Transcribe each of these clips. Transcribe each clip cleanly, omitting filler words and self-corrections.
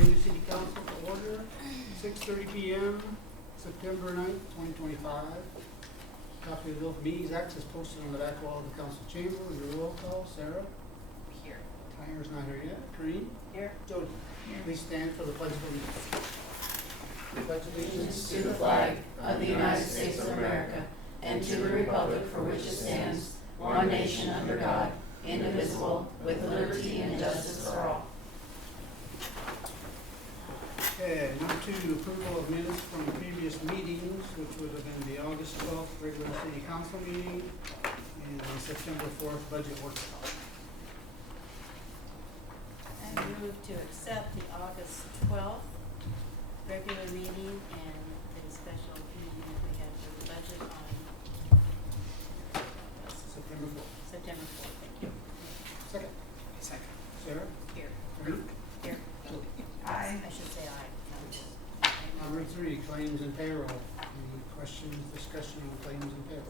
Plainview City Council to order, 6:30 p.m., September 9th, 2025. Copy of the Open Meetings Act is posted on the back wall of the council chamber. Your roll call, Sarah. Here. Tyler's not here yet. Kareem. Here. Jody. Here. Please stand for the Pledge of Allegiance. The Pledge of Allegiance To the flag of the United States of America and to the republic for which it stands, one nation under God, indivisible, with liberty and justice for all. Okay, now to approval of minutes from previous meetings, which would have been the August 12th regular city council meeting and the September 4th budget workshop. I move to accept the August 12th regular meeting and the special meeting that we had for the budget on September 4th. September 4th. Thank you. Second. Second. Sarah? Here. Kareem? Here. Jody. I should say aye. Number 3, claims and payroll. Any questions, discussion on claims and payroll?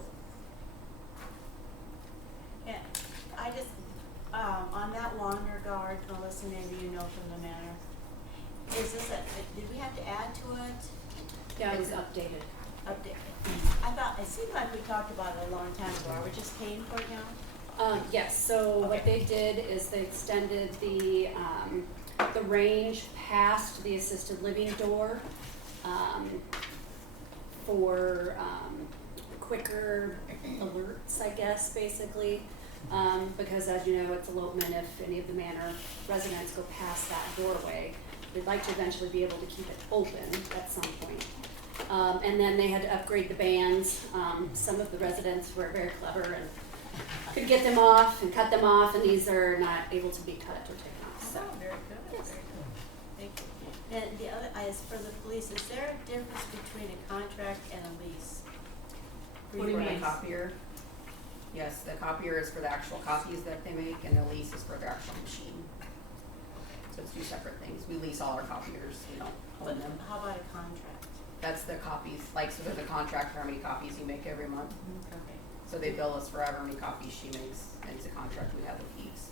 Yeah, I just, on that Wander Guard, Melissa, maybe you know from the manor, is this did we have to add to it? Yeah, it was updated. I thought, it seemed like we talked about it a long time ago. Are we just paying for it now? Yes, so what Okay. they did is they extended the range past the assisted living door, for, quicker alerts, I guess, basically. Because as you know, it's elopement if any of the manor residents go past that doorway. They'd like to eventually be able to keep it open at some point. And then they had to upgrade the bands. Some of the residents were very clever and could get them off and cut them off, and these are not able to be cut or taken off, so. Oh, very good, Yes. very good. Thank you. And the other, as for the police, is there a difference between a contract and a lease? What do you mean, Lease. a copier? Yes, the copier is for the actual copies that they make, and the lease is for the actual machine. So it's two separate things. We lease all our copiers, we don't But own them. how about a contract? That's the copies, like, so there's a contract for how many copies you make every month. Okay. So they bill us for however many copies she makes, and it's a contract we have with Eeks.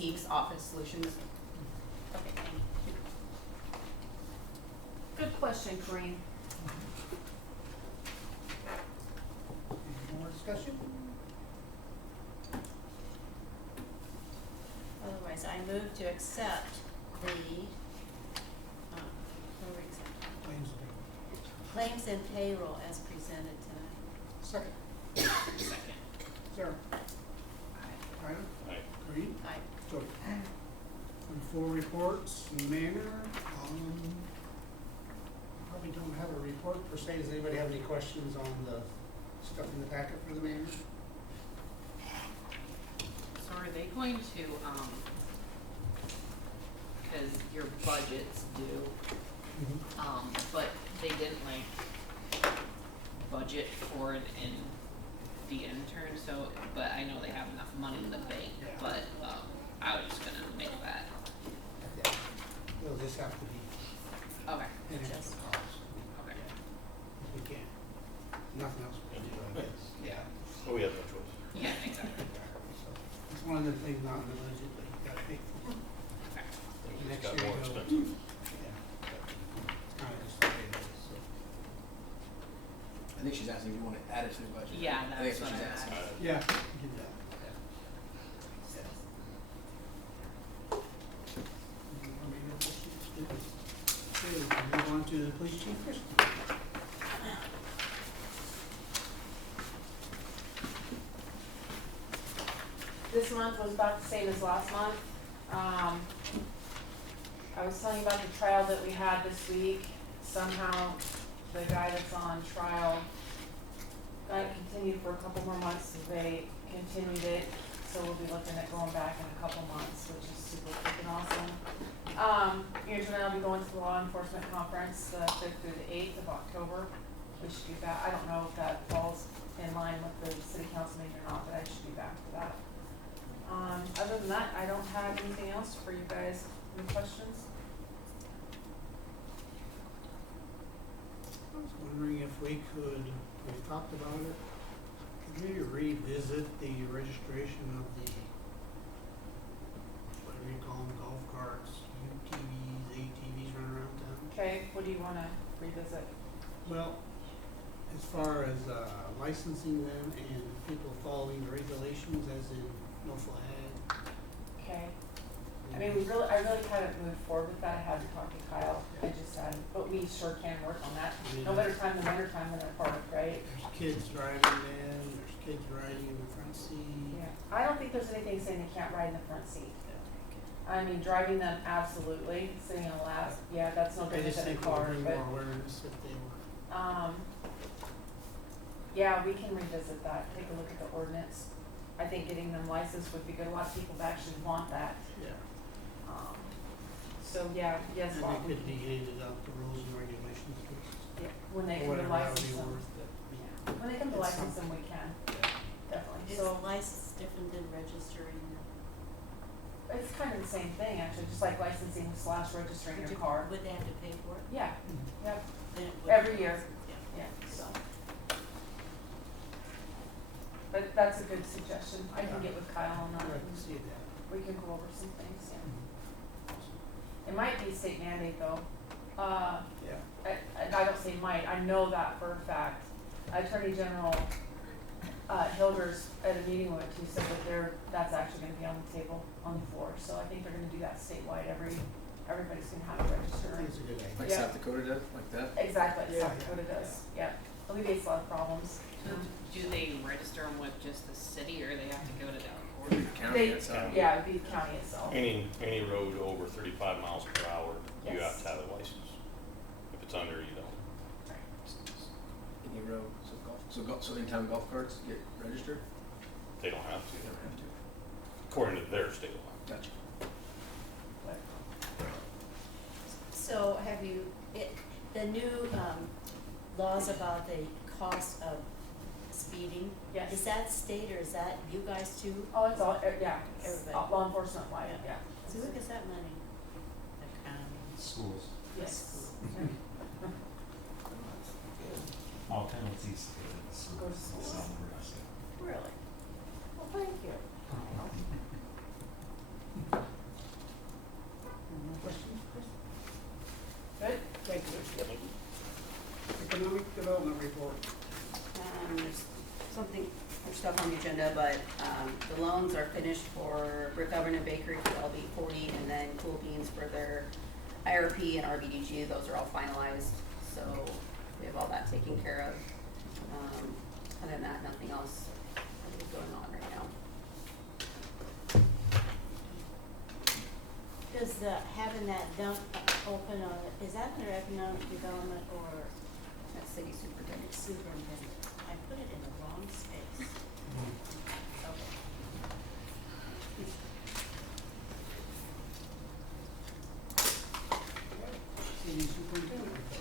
Eeks Office Solutions. Okay, thank you. Good question, Kareem. Any more discussion? Otherwise, I move to accept the, what are we accepting? Claims and payroll. Claims and payroll as presented tonight. Second. Second. Sarah? Tyler? Aye. Kareem? Aye. Jody. And 4 reports, manor, probably don't have a report per se. Does anybody have any questions on the stuff in the packet for the manor? So are they going to, cause your budget's due, but they didn't budget for it in the intern, so, but I know they have enough money in the bank, Yeah. but, I was just gonna make that, Yeah. It'll just have to be okay, an extra Just- cost. okay. We can't, nothing else we can do, I guess. Yeah. Oh, we have no choice. Yeah, exactly, So, it's one of the things not in the budget, but you gotta pay for. okay. It Next just got year more go- expensive. Yeah, but it's kind of just the way it is, so. I think she's asking if you want to add it to the budget. Yeah, I think that's what she's I'm asking. asking. Yeah, we did that. Okay, we can move on to the police chief first. This month was about the same as last month. I was telling you about the trial that we had this week. Somehow, the guy that's on trial got it continued for a couple more months. They continued it, so we'll be looking at going back in a couple months, which is super freaking awesome. Andrew and I will be going to the law enforcement conference the 5th through the 8th of October. We should be back. I don't know if that falls in line with the city council meeting or not, but I should be back for that. Other than that, I don't have anything else for you guys. Any questions? I was wondering if we could, we've talked about it, could we revisit the registration of the, whatever you call them, golf What do you wanna revisit? Well, as far as licensing them and people following the regulations, as in no flag. Okay. I mean, I really haven't moved forward with that. I haven't talked to Kyle. I just hadn't, but we sure can work on that. No better time than winter time when they're parked, right? There's kids driving them, there's kids riding in the front seat. Yeah. I don't think there's anything saying they can't ride in the front seat. I mean, driving them, absolutely. Sitting on the lap, yeah, that's no I different just than a think it would car, bring but, more awareness if they were. yeah, we can revisit that, take a look at the ordinance. I think getting them licensed would be good. A lot of people actually want that. Yeah. So, yeah, yes, And Bob, they could be handed out the rules and regulations, yeah, when they or come to whatever that would license be them. worth it. Yeah. When they come to It's license them, we can, Yeah. definitely. Is So, license different than registering? it's kind of the same thing, actually, just like licensing / registering your car. Would they have to pay for it? Yeah, yep, Then it would Every be year. licensed, yeah. yeah, so. But that's a good suggestion. I can get with Kyle on that. I can see that. We can go over some things, yeah. It might be state mandate though. Yeah. I don't say might, I know that for a fact. Attorney General, Hilgers, at a meeting we went to, said that that's actually gonna be on the table, on the floor, so I think they're gonna do that statewide, everybody's gonna have to I register. think it's a good idea. Like Yeah. South Dakota did, like that? Exactly, Yeah, South Dakota yeah, does, yeah, alleviates a lot of problems. So do they register them with just the city, or they have to go to the Or the county They, itself? yeah, it'd be the county itself. Any road over 35 miles per hour, you have Yes. to have a license. If it's under, you don't. Any road, so in-town golf carts get registered? They don't have You to, don't have to. according to their state law. Gotcha. So have you, the new, laws about the cost of speeding? Yes. Is that state or is that you guys too? Oh, it's all, yeah, it's Everybody. law enforcement wide, yeah. So who gets that money? The county. Schools. Yes. All penalties go to the schools. Go to schools. Really? Well, thank you. Any more questions, Chris? Good? Thank you. Economic Development Report. There's there's stuff on the agenda, but, the loans are finished for Brick Oven and Bakery for LB 40, and then Cool Beans for their IRP and RBDG, those are all finalized, so we have all that taken care of. Other than that, nothing else is going on right now. Does having that dump open, is that under economic development or That's city superintendent. superintendent? I put it in the wrong space. Okay. City Superintendent Report.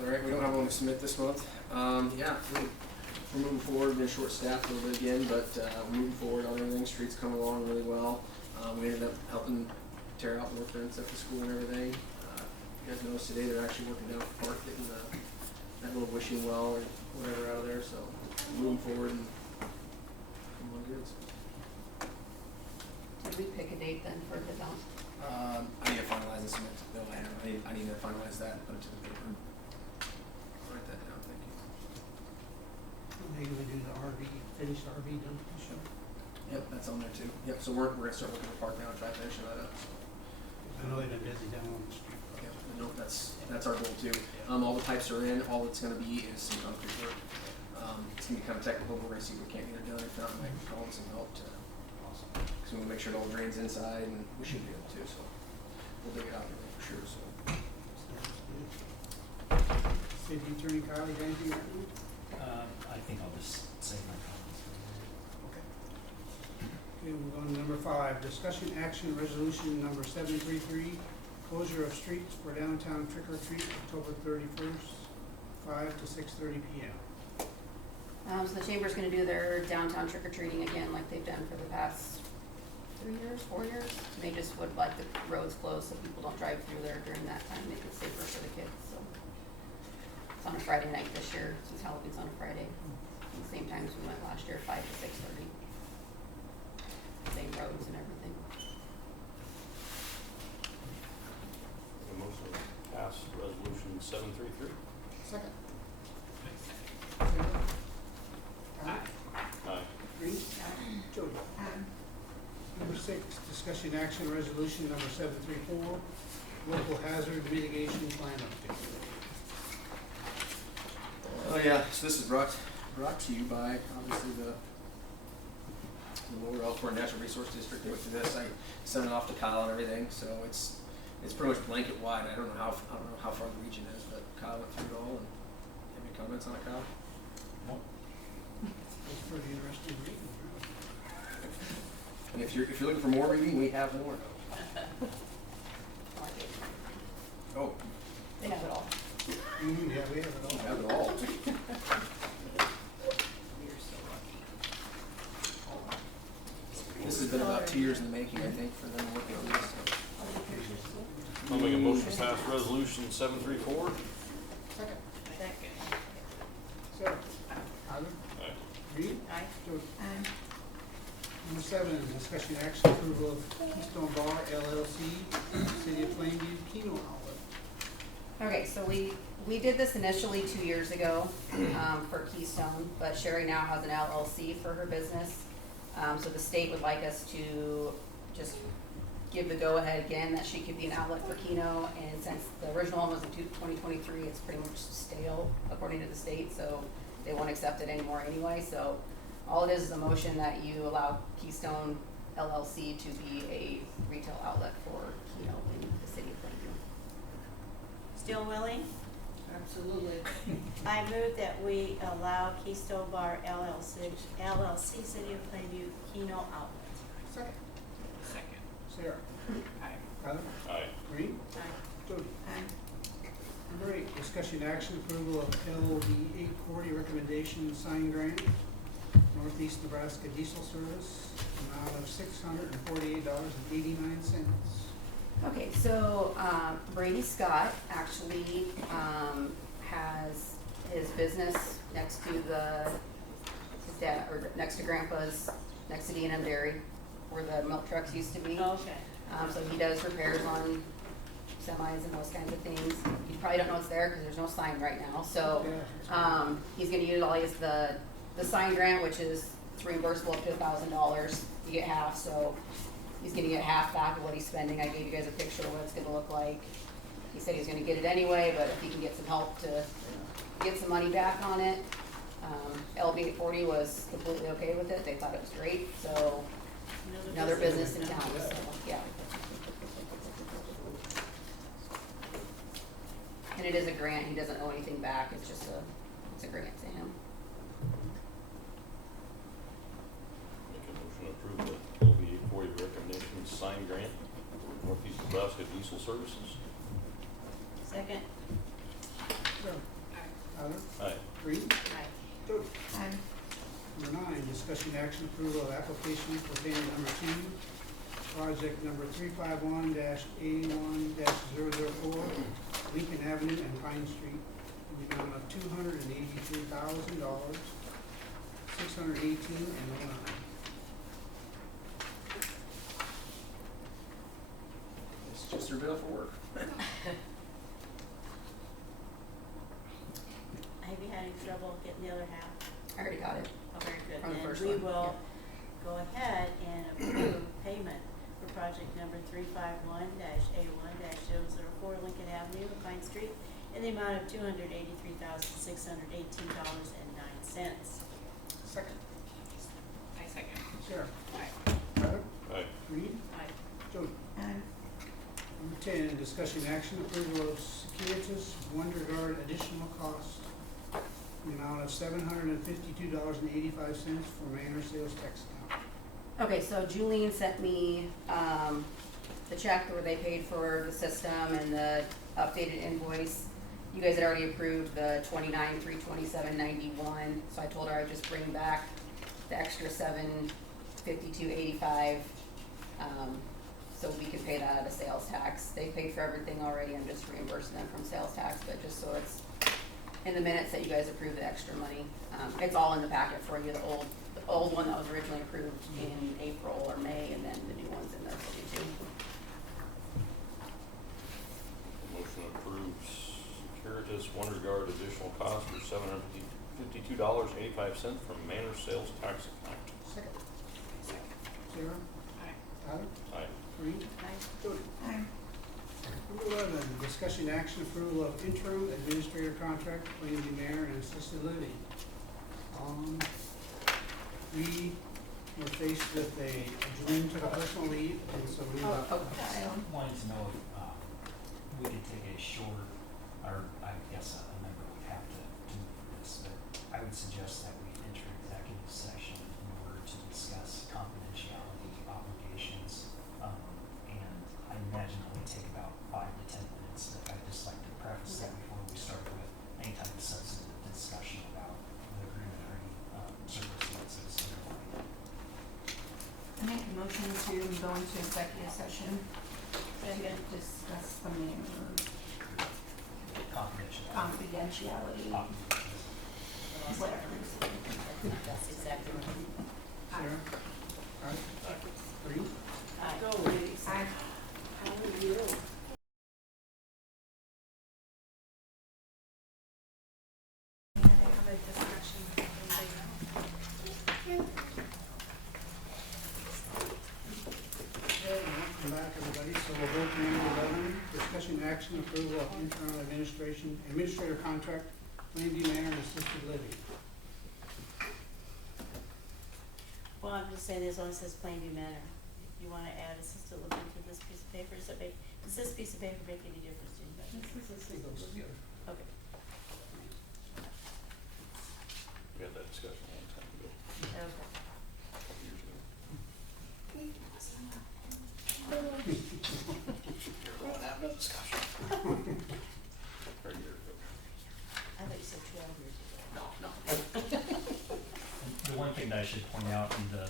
Alright, we don't have one to submit this month. Yeah, we're moving forward, been short staffed a little bit again, but, we're moving forward on everything, streets coming along really well. We ended up helping tear out more fence at the school and everything. You guys noticed today, they're actually working down at the park, getting that little wishing well or whatever out of there, so moving forward and coming along good. Did we pick a date then for the dump? I need to finalize and submit to Bill. I need to finalize that and put it to the paper. Write that down, thank you. Are they gonna do the finish the RV dump show? Yep, that's on there too. Yep, so we're gonna start looking at the park now and try finishing that up, so. I know they've been busy down on the street. Yep, nope, that's our goal too. All the pipes are in, all it's gonna be is some concrete work. It's gonna be kind of technical, but we're gonna see if we can't get it done, if not, I might call in some help to, cause we wanna make sure it all drains inside and we should be able to, so. We'll dig it out there for sure, so. Sounds good. City Attorney Kyle, you got anything right now? I think I'll just save my comments for Okay. Okay, we're going to number 5, discussion action resolution number 733, closure of streets for downtown trick or treat, October 31st, 5 to 6:30 p.m. So the chamber's gonna do their downtown trick or treating again like they've done for the past 4 years. They just would like the roads closed so people don't drive through there during that time, make it safer for the kids, so. It's on a Friday night this year, since Halloween's on a Friday. The same time as we went last year, 5 to 6:30. Same roads and everything. 6, discussion action resolution number 734, local hazard mitigation plan update. Oh yeah, so this is brought to you by obviously the Lower Elkhorn Natural Resource District. They went through this. I sent it off to Kyle and everything, so it's pretty much blanket wide. I don't know how far the region is, but Kyle went through it all. And any comments on it, Kyle? It's pretty interesting reading. And if you're looking for more reading, we have more. Oh, They have it all. Yeah, we have it we all. have it all. You're so lucky. This has been about 2 years in the making, I think, for them working on this. So. I'll make a motion to pass resolution 734. Second. Second. Sarah? Tyler? Aye. Reed? Aye. Jody? Number 7, discussion action approval of Keystone Bar LLC, City of Plainview, Keno Outlet. Okay, so we did this initially 2 years ago, for Keystone, but Sherry now has an LLC for her business. So the state would like us to just give the go-ahead again that she could be an outlet for Keno, and since the original one was in 2023, it's pretty much stale according to the state, so they won't accept it anymore anyway. So all it is a motion that you allow Keystone LLC to be a retail outlet for Keno in the city of Plainview. Still willing? Absolutely. I move that we allow Keystone Bar LLC, City of Plainview, Keno Outlet. Second. Second. Sarah? Aye. Tyler? Aye. Reed? Aye. Jody? Number 8, discussion action approval of LOB 840 recommendation sign grant, Northeast Nebraska Diesel Service, amount of $648.89. Okay, so Brady Scott actually has his business next to his dad, or next to Grandpa's, next to D&M Dairy, where the milk trucks used to be. Okay. So he does repairs on semis and those kinds of things. You probably don't know it's there because there's no sign right now. So he's going to utilize the sign grant, which is it's reimbursable up to $1,000. You get half, so he's going to get half back of what he's spending. I gave you guys a picture of what it's going to look like. He said he's going to get it anyway, but if he can get some help to get some money back on it. LB 840 was completely okay with it. They thought it was great. So another business in town. So yeah. And it is a grant. He doesn't owe anything back. It's just it's a grant to him. Make a motion to approve the LB 840 recommendation sign grant for Northeast Nebraska Diesel Services. Second. Sarah? Tyler? Aye. Reed? Aye. Jody? Number 9, discussion action approval of application for payment number 2, project number 351-A1-004, Lincoln Avenue and Pine Street, in the amount of $283,000, $618.09. It's just her bill for work. Have you had any trouble getting the other half? I already got it. Oh, very good. On the Then first we one, will go ahead and approve payment for project number 351-A1-004 Lincoln Avenue and Pine Street in the amount of $283,618.09. Second. I second. Sarah? Aye. Tyler? Aye. Reed? Aye. Jody? Number 10, discussion action approval of Securitas Wonder Guard additional cost in the amount of $752.85 for Manor Sales Tax account. Okay, so Julian sent me the check where they paid for the system and the updated invoice. You guys had already approved the $29,327.91, so I told her I'd just bring back the extra $752.85, so we can pay that out of sales tax. They paid for everything already. I'm just reimbursing them from sales tax, but just so it's in the minutes that you guys approved the extra money. It's all in the packet for you. The old one that was originally approved in April or May, and then the new one's in there for you too. Motion approves Securitas Wonder Guard additional cost for $752.85 from Manor Sales Tax account. Second. Second. Sarah? Aye. Tyler? Tyler? Aye. Green? Aye. Jody? Number 11, discussion action approval of interim administrator contract, Plainview Manor and assisted living. We were faced with June took a personal leave, and so we Oh, Wanted to know if, we could take a short, or I guess a member would have to do this, but I would suggest that we enter executive session in order to discuss confidentiality obligations. And I imagine it would take about 5 to 10 minutes, but I'd just like to preface that before we start with any type of substantive discussion about the agreement or any circumstances underlying it. I make a motion to go into executive session to discuss the matter confidentiality, whatever. That's exactly right. Sarah? Aye. Green? Aye. Go, ladies. I How are you? We had to have a discussion with everybody else. Okay, welcome back, everybody. So we'll go to number 11, discussion action approval of internal administrator contract, Plainview Manor and assisted living. Well, I'm just saying, this only says Plainview Manor. You wanna add assisted living to this piece of paper, does this piece of paper make any difference to you guys? It goes together. Okay. We had that discussion a long time ago, Okay. a couple years ago. You're going to have that discussion. Or a year ago. I thought you said 12 years ago. No. The one thing that I should point out in the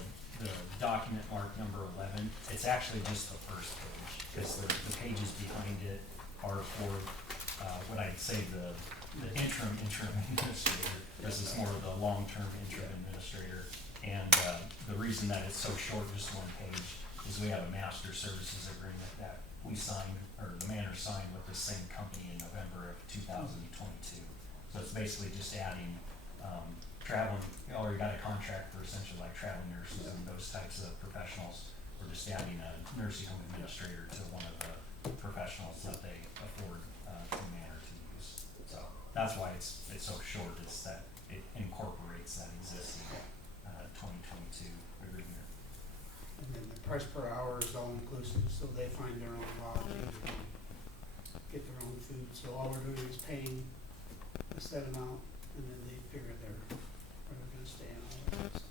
document marked number 11, it's actually just the first page, because the pages behind it are for, what I'd say the interim administrator. This is more of the long-term interim administrator. And, the reason that it's so short, just one page, is we have a master services agreement that we signed, or the Manor signed with the same company in November of 2022. So it's basically just adding, traveling, we already got a contract for essentially like traveling nurses and those types of professionals. We're just adding a nursing home administrator to one of the professionals that they afford, to Manor to use. So that's why it's so short, is that it incorporates that existing, 2022 agreement. And then the price per hour is all inclusive, so they find their own lodging, and get their own food. So all we're doing is paying a set amount, and then they figure where they're gonna stay and all that stuff.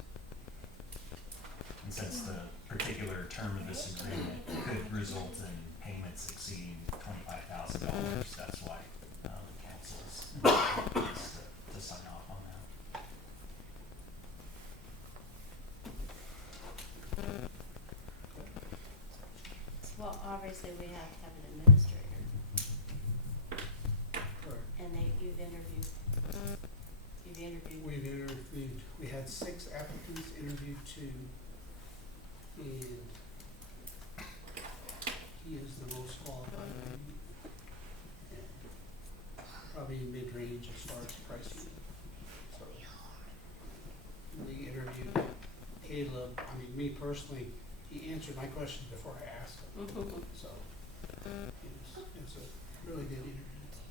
And since the particular term of this agreement could result in payments exceeding $25,000, that's why, the council is to sign off on that. Well, obviously, we have to have an administrator, Correct. and you've interviewed. We've interviewed, we had 6 applicants, interviewed 2, and he is the most qualified, and probably mid-range as far as pricing. So, we interviewed Caleb, I mean, me personally, he answered my questions before I asked him, so it's a really good interview.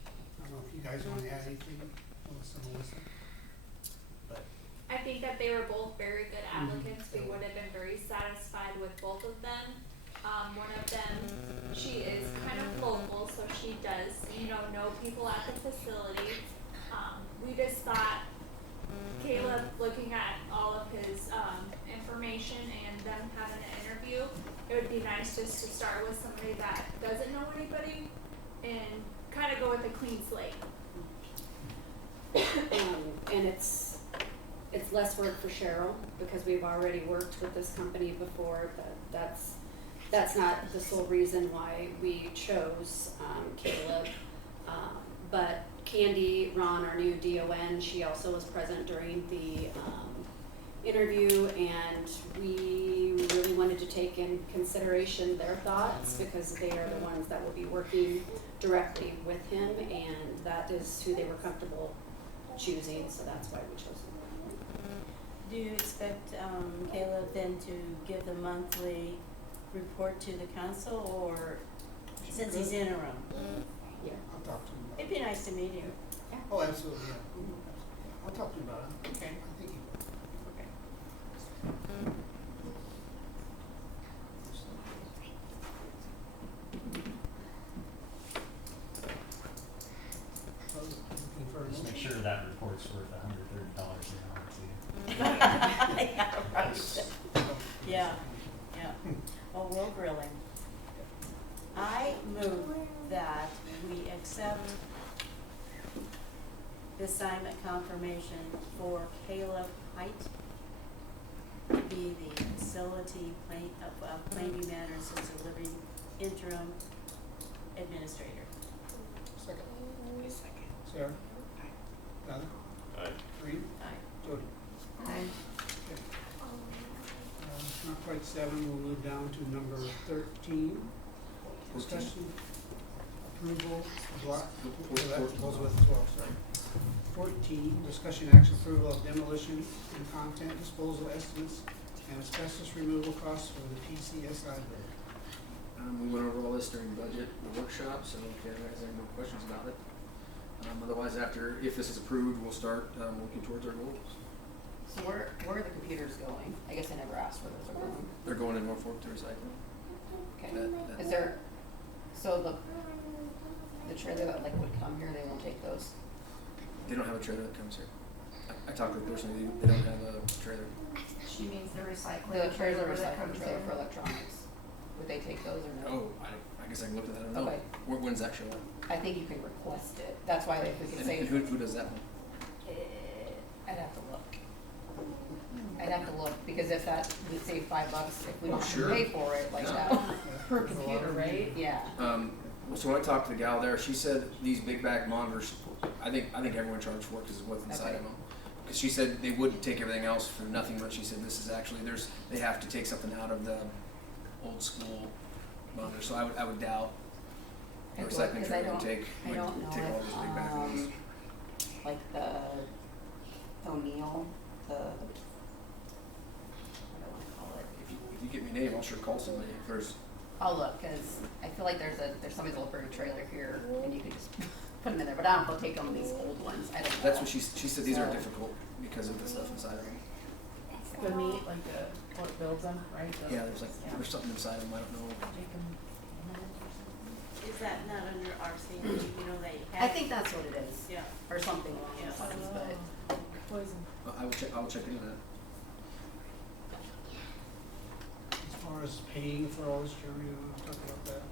I don't know if you guys wanna add anything, Melissa? But I think that they were both very good applicants. We would have been very satisfied with both of them. One of them, she is kind of local, so she does, know people at the facility. We just thought Caleb, looking at all of his information and them having an interview, it would be nice just to start with somebody that doesn't know anybody and kind of go with a clean slate. And it's less work for Cheryl because we've already worked with this company before, but that's not the sole reason why we chose Caleb. But Candy Ron, our new DON, she also was present during the interview, and we really wanted to take in consideration their thoughts because they are the ones that will be working directly with him, and that is who they were comfortable choosing, so that's why we chose him. Do you expect Caleb then to give the monthly report to the council, or since he's interim? Yeah. I'll talk to him about It'd be nice to meet you. it. Oh, absolutely, yeah. I'll talk to him about it. Okay. I think he will. Okay. So, looking for a Just make motion? sure that report's worth $130 an hour too. Yeah, right. Yeah, yeah. Oh, we'll grill him. I move that we accept the assignment confirmation for Caleb Height to be the facility of Plainview Manor Assisted Living interim administrator. Second. Sarah? Tyler? Aye. Green? Aye. Jody? Aye. Not quite 7, we'll move down to number 13. Discussion, approval, block, that goes with 12, sorry. 14, discussion action approval of demolition and content disposal estimates and asbestos removal costs for the PCSI bid. We went over all this during budget workshop, so if you guys have no questions about it. Otherwise, if this is approved, we'll start working towards our goals. So where are the computers going? I guess I never asked where those are going. They're going in Norfolk to recycle. Okay. That- Is there, so the trailer that like would come here, they won't take those? They don't have a trailer that comes here. I talked to the person, they don't have a trailer. She means the recycling The trailer that recycling comes trailer in. for electronics, would they take those or no? Oh, I guess I can look at that, I don't know. Okay. When's that show up? I think you can request it, that's why if we could say. And who does that one? I'd have to look. I'd have to look, because if that, we'd save $5 if we Oh, don't have to sure. pay for it like Yeah. that. Per computer, right? Yeah. So when I talked to the gal there, she said these big bag monitors, I think everyone charged for it because of what's inside Okay. of them. Because she said they wouldn't take everything else for nothing, but she said this is actually, they have to take something out of the old school monitor, so I would doubt the I'd look, recycling 'cause I trailer would don't- take I don't know all those big bag ones. if, like the O'Neill, what do I wanna call it? If you give me a name, I'll sure call somebody first. I'll look, cause I feel like there's somebody's old burner trailer here, and you could just put them in there, but I don't know if they'll take them, these old ones, I don't know. That's what she said, these are So- difficult because of the stuff inside of them. The meat, like what builds them, right? Yeah, there's something inside them, I don't know. Is that not under RC, you know, they I have? think that's what it is, Yeah. or something along those Yeah. lines, but. Poison. I will check into that. As far as paying for all this, Jeremy, you want to talk about that?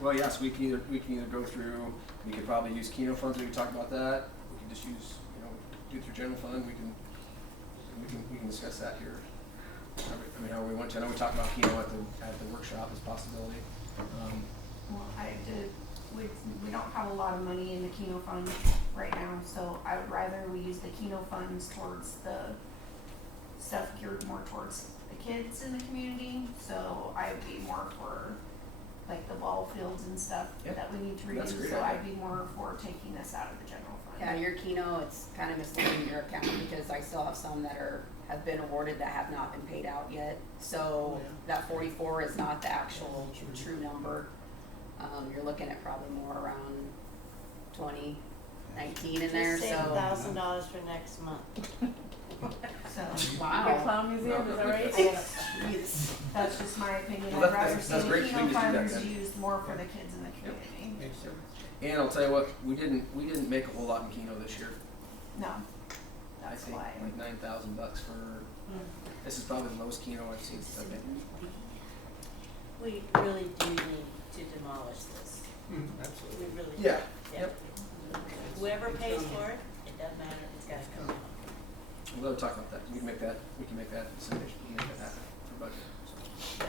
Well, yes, we can either go through, we could probably use Keno funds, we can talk about that. We can just use, do it through general fund, we can discuss that here. I mean, how we want to, I know we talked about Keno at the workshop as a possibility. Well, we don't have a lot of money in the Keno fund right now, so I would rather we use the Keno funds towards the stuff geared more towards the kids in the community, so I would be more for like the ball fields and stuff Yeah, that we need to that's a redo, great so idea. I'd be more for taking this out of the general fund. Yeah, your Keno, it's kind of misleading your account because I still have some that have been awarded that have not been paid out yet. So that 44 is not the actual true number. You're looking at probably more around 20, 19 in there, Just save so. $1,000 for next month. So, The Wow. clown museum, is that right? Jeez. that's just my opinion, Well, I'd rather that's see the great. We Keno can do that funds then. used more for the kids in the community. Makes sense. And I'll tell you what, we didn't make a whole lot in Keno this year. No, I that's think why. like $9,000 for, this is probably the lowest Keno I've seen. Okay. We really do need to demolish this. Absolutely. We really do. Yeah. Yep. Whoever pays for it, it doesn't matter, it's gotta come out. We'll talk about that. We can make that decision. We can make that happen for budget.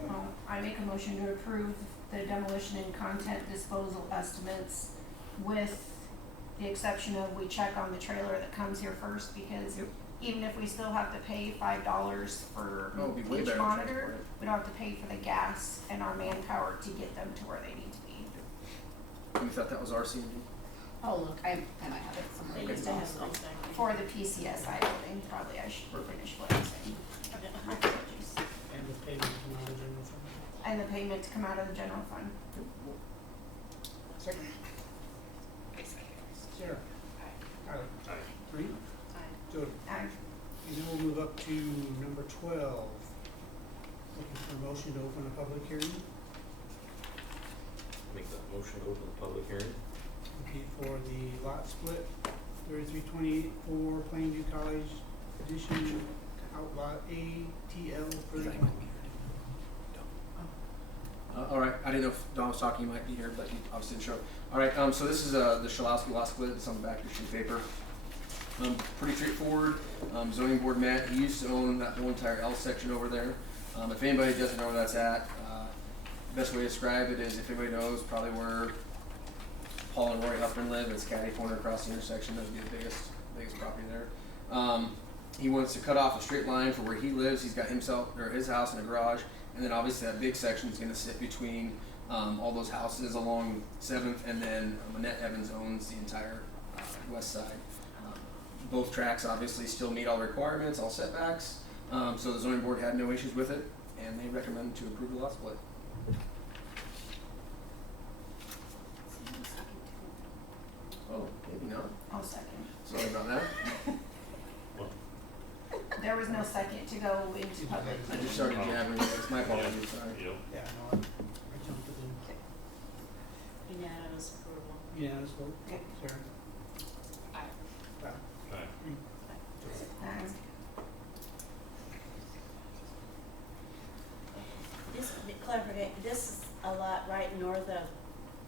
So. I make a motion to approve the demolition and content disposal estimates with the exception of we check on the trailer that comes here first, because Yep. even if we still have to pay $5 for Oh, it'd be way each better to monitor, transport it. we don't have to pay for the gas and our manpower to get them to where they need to be. You thought that was RC&D? Oh, look, I might have it somewhere. They used to have So- those there. For the PCSI building, probably I should finish what I'm saying. My apologies. And with payment and the payment to come out of the general fund. Second, I second. Sarah. Tyler. Aye. Maureen. Aye. Jody. Aye. And then we'll move up to number 12. Looking for a motion to open a public hearing. Make that motion to open the public hearing. Okay, for the lot split, 3328 for Plainview College Edition, outlot A, TL 31. All right, I didn't know if Don was talking, he might be here, but he obviously didn't show up. All right, so this is the Shalowski lot split. It's on the back of your sheet of paper. Pretty straightforward. Zoning board met. He used to own that whole entire L section over there. If anybody doesn't know where that's at, best way to describe it is if anybody knows probably where Paul and Roy Huffman live, it's catty corner across the intersection. That would be the biggest property there. He wants to cut off a straight line for where he lives. He's got himself or his house and a garage, and then obviously that big section is going to sit between all those houses along 7th, and then Annette Evans owns the entire west side. Both tracks obviously still meet all the requirements, all setbacks, so the zoning board had no issues with it, and they recommend to approve the lot split. Oh, maybe not. I'll second. Sorry about that. There was no second to go into public. I just started jabbering. It's my apologies. Sorry. Yep. Yeah, no, I jumped it in. Unanimous approval. Unanimous vote. Yep. Sarah. Aye. Tyler. Aye. Maureen. Aye. This, clarification, this is a lot right north of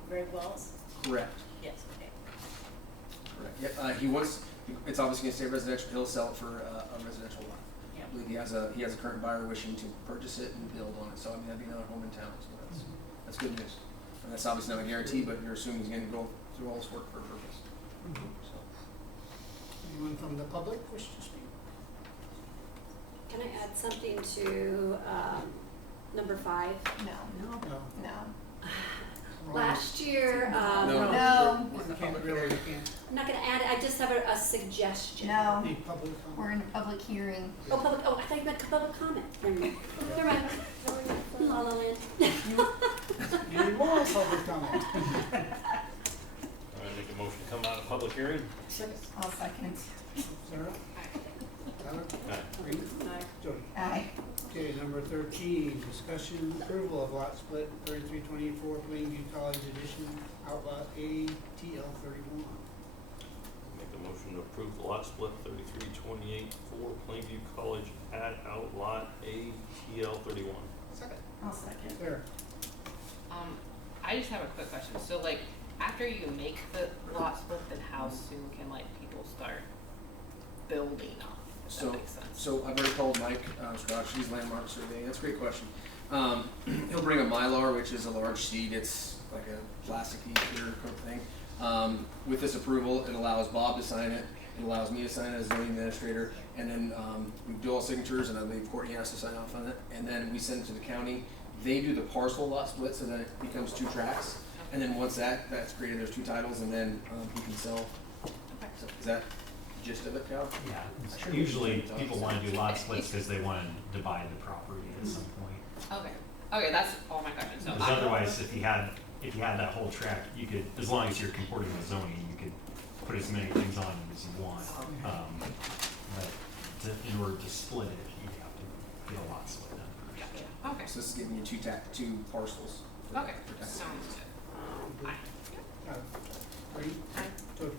Greg Wells? Correct. Yes, okay. Correct. Yeah. He wants. It's obviously going to stay residential. He'll sell it for a residential lot. Yeah. I believe he has a current buyer wishing to purchase it and build on it. So I mean, that'd be another home in town. So that's good news. And that's obviously not a guarantee, but you're assuming he's going to go through all this work for a purpose. So. Anyone from the public wish to speak? Can I add something to, number 5? No. No. No. Last year, No. No. You can't really, you can't. I'm not gonna add it, I just have a suggestion. No. Any public We're comment? in a public hearing. Oh, public, I thought you meant public comment. Never mind. Never mind. La la land. You need more public comment. All right, make a motion to come out of public hearing. I'll second. Sarah. Tyler. Aye. Maureen. Aye. Jody. Aye. Okay, number 13, discussion approval of lot split 3324 Plainview College Edition, outlot A, TL 31. Make a motion to approve the lot split 3328 for Plainview College at outlot A, TL 31. Second. I'll second. Sarah. I just have a quick question. So like, after you make the lot split, then how soon can like people start building on it? If that makes sense. So I've already called Mike Scott. He's landmark surveying. That's a great question. He'll bring a Mylar, which is a large sheet. It's like a plasticky clear coat thing. With this approval, it allows Bob to sign it. It allows me to sign it as zoning administrator, and then we do all signatures, and I believe Courtney has to sign off on it. And then we send it to the county. They do the parcel lot split, so then it becomes 2 tracts. And then once that's created, there's 2 titles, and then he can sell. So is that the gist of it, Cal? Yeah, usually people want to do lot splits because they want to divide the property at some point. Okay, that's all my questions. So Because otherwise, if you had that whole tract, you could, as long as you're comporting with zoning, you could put as many things on it as you want. But in order to split it, you have to get a lot split done first. Gotcha. Okay. So this is giving you 2 parcels. Okay. for tax. Sounds good. Aye. Tyler. Maureen. Aye. Jody.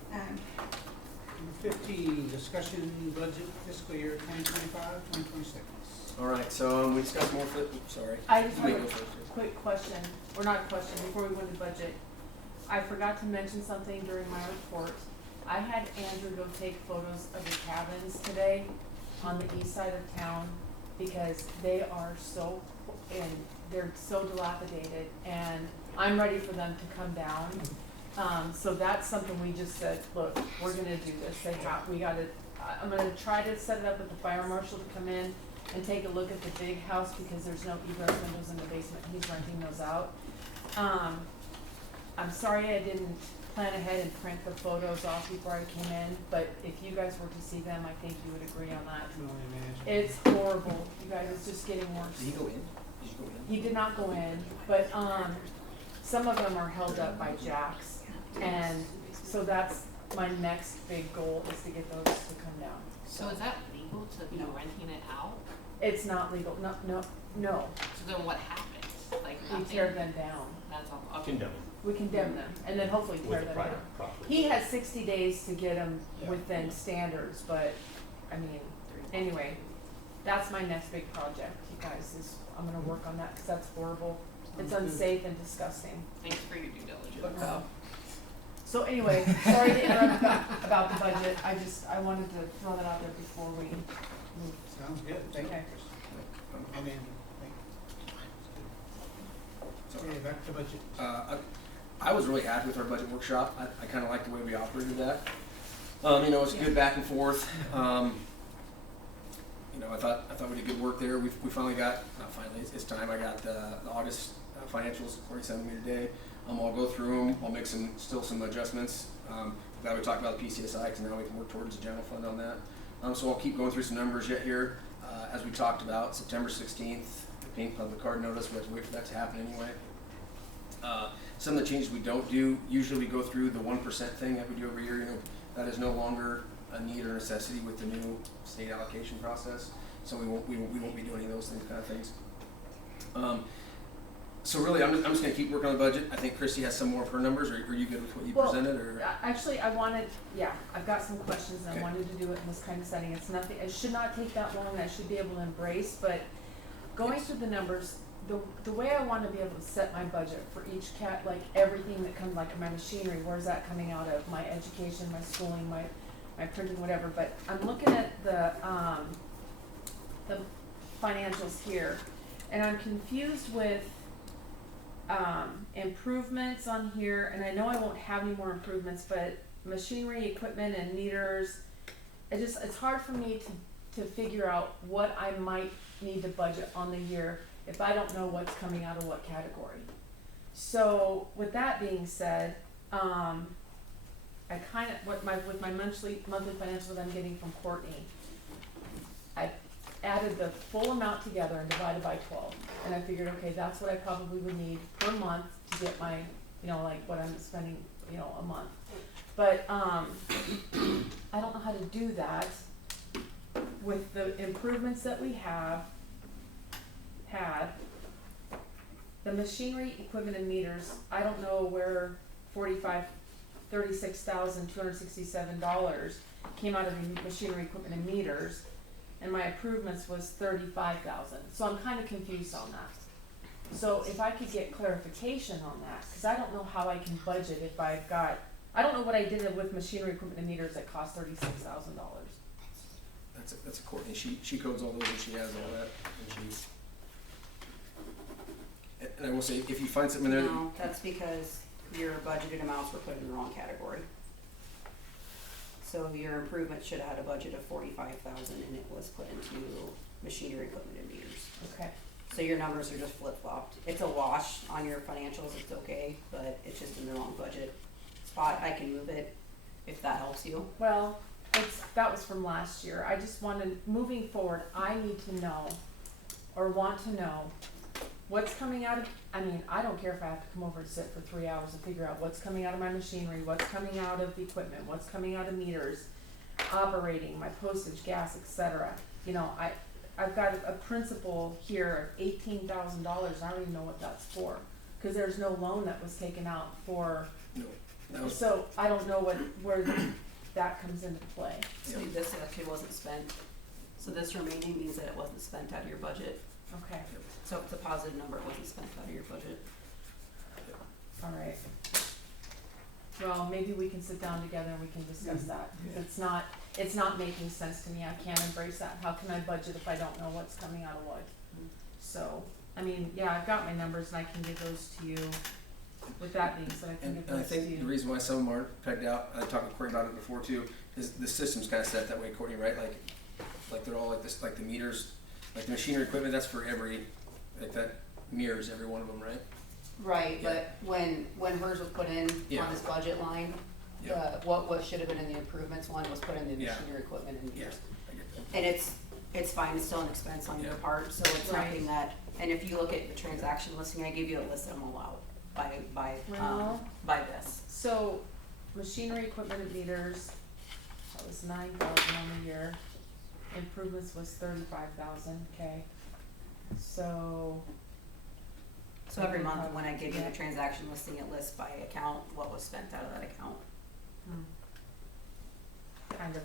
Number 15, discussion budget fiscal year 2025, 2026. All right, so we discussed more. Sorry. I just You have may a go first. quick question, or not a question, before we go into budget. I forgot to mention something during my report. I had Andrew go take photos of the cabins today on the east side of town because they are so, and they're so dilapidated, and I'm ready for them to come down. So that's something we just said, look, we're gonna do this, I'm gonna try to set it up with the fire marshal to come in and take a look at the big house because there's no egress windows in the basement, he's renting those out. I'm sorry I didn't plan ahead and print the photos off before I came in, but if you guys were to see them, I think you would agree on that. I can only imagine. It's horrible, you guys, it's just getting worse. Did he go in? Did you go in? He did not go in, but, some of them are held up by jacks. And so that's my next big goal, is to get those to come down. So is that legal to be renting it out? It's not legal, no. So then what happens? Like We nothing? tear them down. That's all, okay. Condemn We condemn them, and then hopefully it tear with the them down. private property. He has 60 days to get them Yeah. within standards, but, I mean, anyway, that's my next big project, you guys, is I'm gonna work on that, cause that's horrible. It's Sounds good. unsafe and disgusting. Thanks for your due diligence. So anyway, sorry to interrupt about the budget, I wanted to throw that out there before we move. Sounds good, thank you, Okay. Chris. And then, okay, back to budget. I was really happy with our budget workshop. I kind of like the way we operated that. It's good back and forth. I thought we did good work there. We finally got, not finally, it's time. I got the August financials already sent to me today. I'll go through them. I'll make still some adjustments. Glad we talked about the PCSI, because now we can work towards the general fund on that. So I'll keep going through some numbers yet here. As we talked about, September 16th, the pink public card notice. We have to wait for that to happen anyway. Some of the changes we don't do, usually we go through the 1% thing that we do every year. That is no longer a need or necessity with the new state allocation process. So we won't be doing any of those kind of things. So really, I'm just going to keep working on the budget. I think Christy has some more of her numbers. Are you good with what you presented? Or Actually, I've got some questions, and I wanted to do it in this kind of setting. It's nothing, it should not take that long, I should be able to embrace, but going through the numbers, the way I want to be able to set my budget for each like everything that comes, like my machinery, where's that coming out of? My education, my schooling, my printing, whatever, but I'm looking at the financials here, and I'm confused with improvements on here, and I know I won't have any more improvements, but machinery, equipment, and meters, it's hard for me to figure out what I might need to budget on the year if I don't know what's coming out of what category. So with that being said, I kind of, with my monthly financials that I'm getting from Courtney, I added the full amount together and divided by 12. And I figured, okay, that's what I probably would need per month to get my, like what I'm spending, a month. But I don't know how to do that with the improvements that we have had. The machinery, equipment, and meters, I don't know where $36,267 came out of the machinery, equipment, and meters, and my improvements was $35,000. So I'm kind of confused on that. So if I could get clarification on that, because I don't know how I can budget if I don't know what I did with machinery, equipment, and meters that cost $36,000. that's a Courtney. She codes all those, and she has all that. And I will say, if you find something in there, No, that's because your budgeted amounts were put in the wrong category. So your improvement should have had a budget of $45,000, and it was put into machinery, equipment, and meters. Okay. So your numbers are just flip-flopped. It's a wash on your financials, it's okay, but it's just in the wrong budget spot. I can move it if that helps you. Well, that was from last year. I just wanted, moving forward, I need to know, or want to know, what's coming out of, I don't care if I have to come over and sit for 3 hours and figure out what's coming out of my machinery, what's coming out of the equipment, what's coming out of meters, operating, my postage, gas, etc. I've got a principal here of $18,000. I don't even know what that's for, because there's no loan that was taken out for. no, So I don't know where that comes into play. So this actually wasn't spent. So this remaining means that it wasn't spent out of your budget. Okay. So if it's a positive number, it wasn't spent out of your budget. All right. Well, maybe we can sit down together and we can discuss that, because it's not making sense to me. I can't embrace that. How can I budget if I don't know what's coming out of what? So, I've got my numbers and I can give those to you. With that being said, I can give and I those to you. think the reason why some of them aren't pegged out, I talked with Courtney about it before too, is the system's kind of set that way, Courtney, right? Like they're all like this, like the meters, like the machinery equipment, that's for like that mirrors every one of them, right? Right, Yeah. but when hers was put in Yeah. on this budget line, Yeah. what should have been in the improvements one was put in the Yeah. machinery, equipment, and Yeah, meters. I get that. And it's fine, it's still an expense on your Yeah. part, so it's Right. nothing that And if you look at the transaction listing, I give you a list of them all out Well- by this. So, machinery, equipment, and meters, that was 9,000 on the year. Improvements was 35,000, okay. So, So every month when I give you the transaction listing, it lists by account what was spent out of that account. kind of,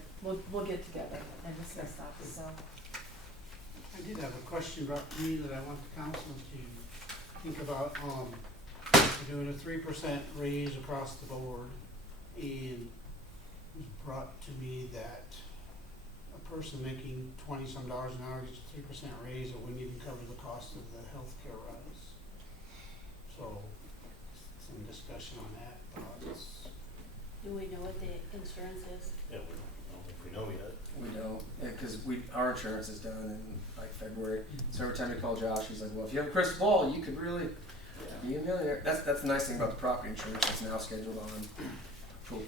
we'll get together and discuss that, so. I did have a question brought to me that I want the council to think about, we're doing a 3% raise across the board, and it was brought to me that a person making $20-some an hour gets a 3% raise, it wouldn't even cover the cost of the healthcare rise. So, some discussion on that, thoughts. Do we know what the insurance is? Yeah, we don't know if we know yet. We don't, yeah, cause our insurance is done in like February, so every time we call Josh, he's like, well, if you have a crystal ball, you could really be a millionaire. That's the nice thing about the property insurance, it's now scheduled on October,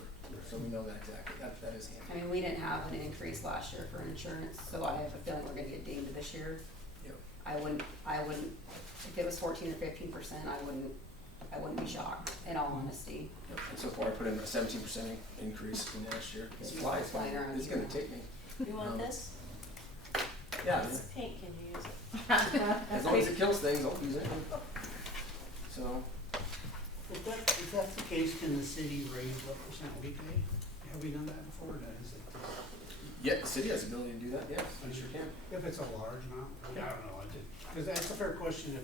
so we know that exactly, that is handy. I mean, we didn't have an increase last year for insurance, so I have a feeling we're gonna get dinged this year. Yep. I wouldn't, if it was 14 or 15%, I wouldn't be shocked, in all honesty. Yep. And so far, I put in a 17% increase from last year. It's flying around. It's gonna take me. You want this? Yeah, It's pink, can you use it? as long as it kills things, I'll use it. So, If that's the case, can the city raise what percent we pay? Have we done that before, or is it? yeah, the city has the ability to do that, yes, we sure can. If it's a large amount, I don't know, because that's a fair question, if,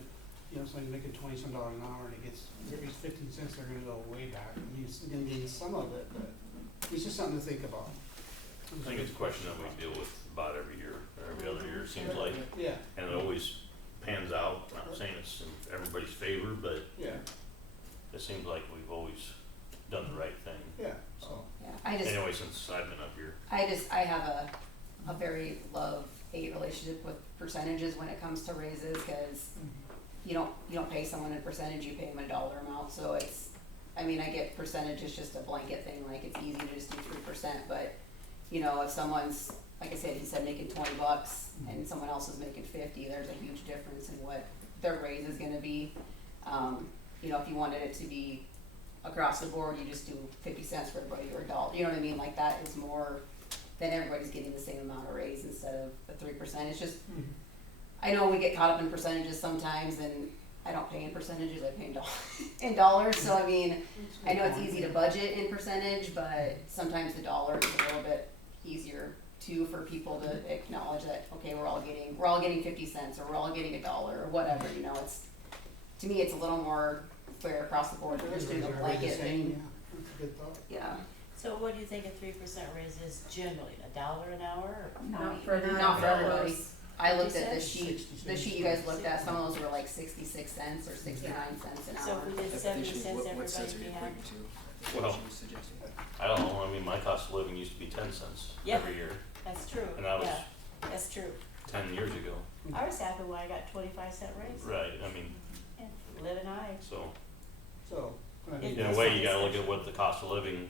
somebody's making $20-some an hour and it gets increased 15 cents, they're gonna go way back. I mean, it's gonna gain some of it, but it's just something to think about. I think it's a question that we deal with about every year, or every other year, it seems like. Yeah, And it always pans out, I'm not saying it's in everybody's favor, but yeah, it seems like we've always done the right thing. yeah, so. Yeah, I Anyway, since I've been up here. I have a very love-hate relationship with percentages when it comes to raises, cause you don't pay someone a percentage, you pay them a dollar amount, so I get percentage is just a blanket thing, like it's easy to just do 3%, but if someone's, like I said, he said making $20 and someone else is making 50, there's a huge difference in what their raise is gonna be. If you wanted it to be across the board, you just do 50 cents for everybody or $1, you know what I mean, like that is more, then everybody's getting the same amount of raise instead of the 3%, it's just, I know we get caught up in percentages sometimes, and I don't pay in percentages, I pay in dollars, so I mean, I know it's easy to budget in percentage, but sometimes the dollar is a little bit easier too for people to acknowledge that, okay, we're all getting 50 cents, or we're all getting $1, or whatever, to me, it's a little more fair across the board, than just doing a blanket thing. Yeah, that's a good thought. Yeah. So what do you think a 3% raise is generally, $1 an hour? Or? Not for Not for everybody. those. I looked at the 50 sheet, cents? the sheet you guys looked at, some of those were like 66 cents or 69 cents an So hour. if we did I 70 think cents, what everybody cents are would you be happy? equating to? I think Well- she was suggesting. I don't know, I mean, my cost of living used to be 10 cents Yeah. every year, That's true, and that was yeah, that's true. 10 years ago. I was happy when I got 25-cent raise. Right, I mean, Yeah, living high, so, So. It- in a way, you gotta look at what the cost of living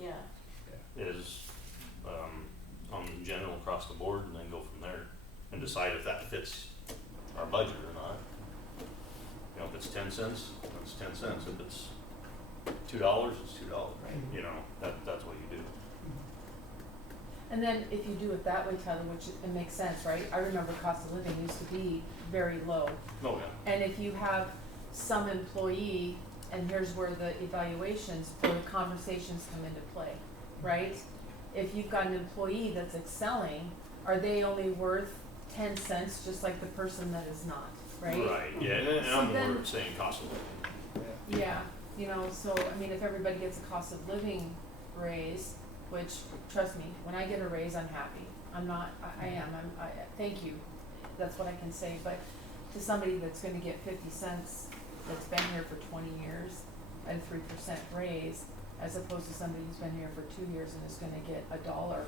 yeah. is, on general across the board, and then go from there, and decide if that fits our budget or not. If it's 10 cents, it's 10 cents, if it's $2, it's $2, that's what you do. And then if you do it that way, Tyler, which it makes sense, right? I remember cost of living used to be very low. Oh, yeah. And if you have some employee, and here's where the evaluations or the conversations come into play, right? If you've got an employee that's excelling, are they only worth 10 cents, just like the person that is not, right? Right, yeah, and So I'm then- more saying cost of living. Yeah, so, if everybody gets a cost of living raise, which, trust me, when I get a raise, I'm happy. Thank you, that's what I can say, but to somebody that's gonna get 50 cents, that's been here for 20 years, at a 3% raise, as opposed to somebody who's been here for 2 years and is gonna get $1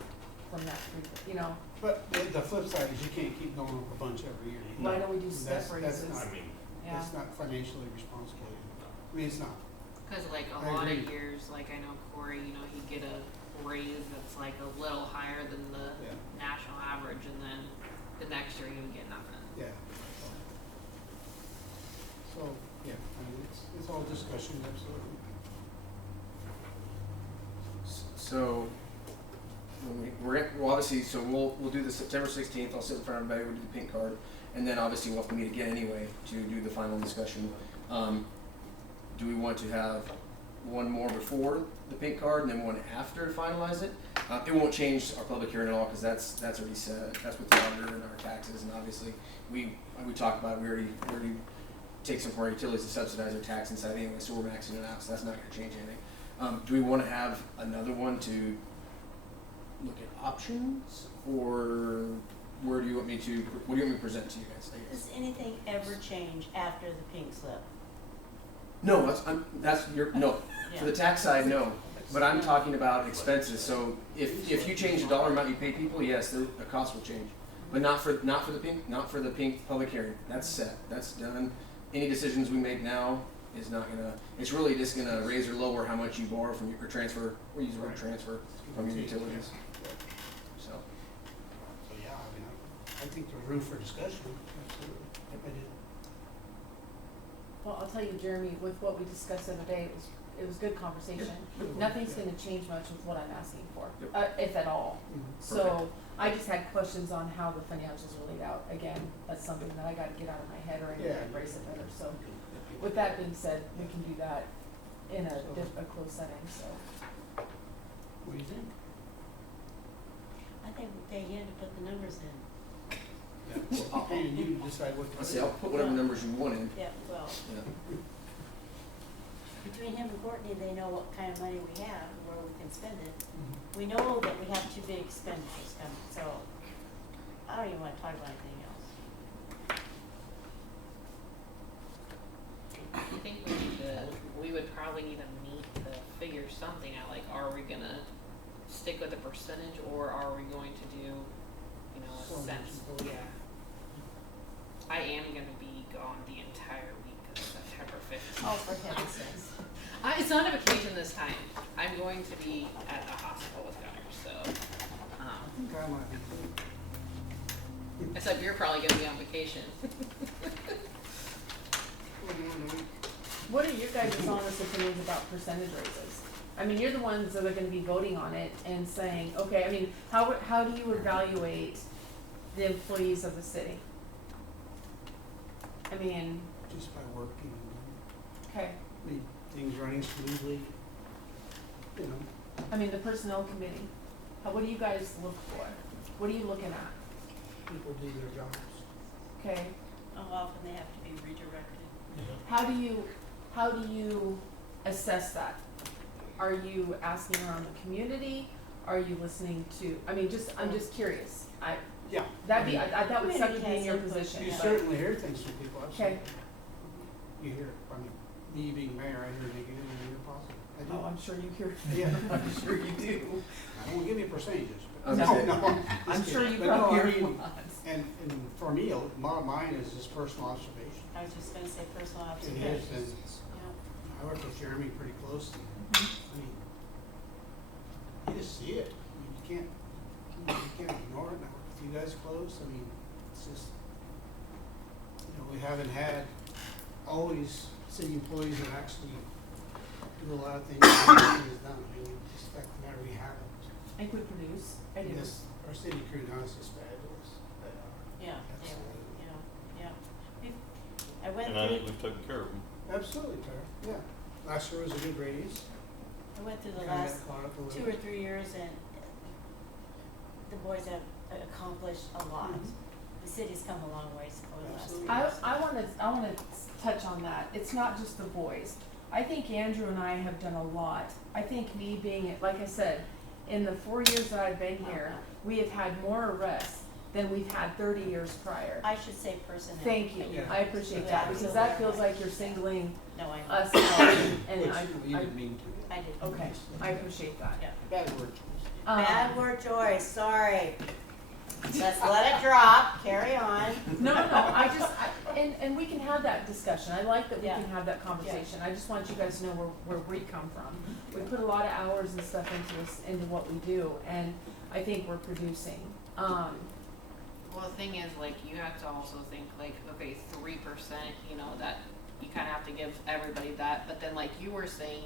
from that 3%, But the flip side is you can't keep going up a bunch every year. why don't we do step That's raises? not- I mean, Yeah. It's not financially responsible. I mean, it's not. Cause like a I lot agree. of years, like I know Corey, he'd get a raise that's like a little higher than the Yeah. national average, and then the next year he would get nothing. Yeah. it's all discussion, absolutely. So, we'll obviously, so we'll do the September 16th, I'll sit in front of everybody, we'll do the pink card, and then obviously we'll have to meet again anyway to do the final discussion. Do we want to have one more before the pink card and then one after to finalize it? It won't change our public hearing at all, because that's already set, that's with the auditor and our taxes, and obviously, we talked about it, we already take some from our utilities to subsidize our tax inside anyway, so we're maxing it out, so that's not gonna change anything. Do we wanna have another one to look at options, or what do you want me to present to you guys? I guess? Does anything ever change after the pink slip? No, no, Yeah. for the tax side, no, but I'm talking about expenses, so if you change the dollar amount you pay people, yes, the cost will change. But not for the pink public hearing, that's set, that's done. Any decisions we make now is not gonna, it's really just gonna raise or lower how much you borrow from your, or transfer, we use the word transfer from your utilities, so. So, yeah, I mean, I think there's room for discussion, absolutely. Yep, I did. Well, I'll tell you, Jeremy, with what we discussed the other day, it was good conversation. Nothing's gonna change much with what I'm asking for, if at all. Mhm. So, I just had questions on how the financials were laid out. Again, that's something that I gotta get out of my head, or I need to embrace it better, so. With that being said, we can do that in a closed setting, so. What do you think? I think we pay him to put the numbers in. Yeah, well, and you decide what to I do. say, I'll put whatever numbers you want in, Yeah, well, yeah. between him and Courtney, they know what kind of money we have, where we can spend it. Mhm. We know that we have two big expenditures coming, so I don't even wanna talk about anything else. I think we would probably need to meet to figure something out, like, are we gonna stick with the percentage, or are we going to do, you know, So a much. sensible, yeah. I am gonna be gone the entire week of September 15th. Oh, for heaven's sakes. It's not a vacation this time. I'm going to be at the hospital with Gunner, so, I think I might be too. except you're probably gonna be on vacation. One more in a week. What are your guys' honest opinions about percentage raises? I mean, you're the ones that are gonna be voting on it and saying, okay, I mean, how do you evaluate the employees of the city? I mean, Just by working, okay, need things running smoothly, you know. I mean, the personnel committee, what do you guys look for? What are you looking at? People do their jobs. Okay, How often they have to be redirected. how do you assess that? Are you asking around the community? Are you listening to, I mean, I'm just curious. Yeah. That would suck to be in your Community has position. You but- certainly hear things from people, absolutely. Okay. You hear, I mean, me being mayor, I hear negative and I hear positive. I do. Oh, I'm sure you hear, Yeah. I'm sure you do. I won't give you percentages, I but was gonna say- I'm just sure kidding. you But no, probably I hear mean, lots. And for me, a lot of mine is just personal observation. I was just gonna say personal It observation. is, and Yeah. I work with Jeremy pretty closely. Mhm. I mean, you just see it. I mean, you can't ignore it. And I work with you guys close. I mean, it's just, you know, we haven't had always city employees that actually do a lot of things that get things done. I mean, just the fact of the matter, we haven't. I think we produce, I do. Yes, our city crew now is just fabulous. They are. Yeah, they were, Absolutely. yeah. I went And I think through, we've taken care of them. Absolutely, Tara. Yeah. Last year was a good raise. I went through the Kinda last got caught up a little 2 or bit. 3 years, and the boys have accomplished a lot. Mhm. The city's come a long ways over the last 3 Absolutely. years. I wanna touch on that. It's not just the boys. I think Andrew and I have done a lot. I think me being, like I said, in the 4 years that I've been here, we have had more arrests than we've had 30 years prior. I should say personnel. Thank you. Yeah. I appreciate that, because that feels like you're singling No, I know. us out, and Which I, you didn't mean to. I did. okay, I appreciate that. Yeah. Bad word choice. Bad word choice, sorry. Let's let it drop, carry on. No, and we can have that discussion. I like that we Yeah. can have that conversation. I just want you guys to know where we come from. We put a lot of hours and stuff into what we do, and I think we're producing. Well, the thing is, like, you have to also think, like, okay, 3%, you know, that you kinda have to give everybody that, but then like you were saying,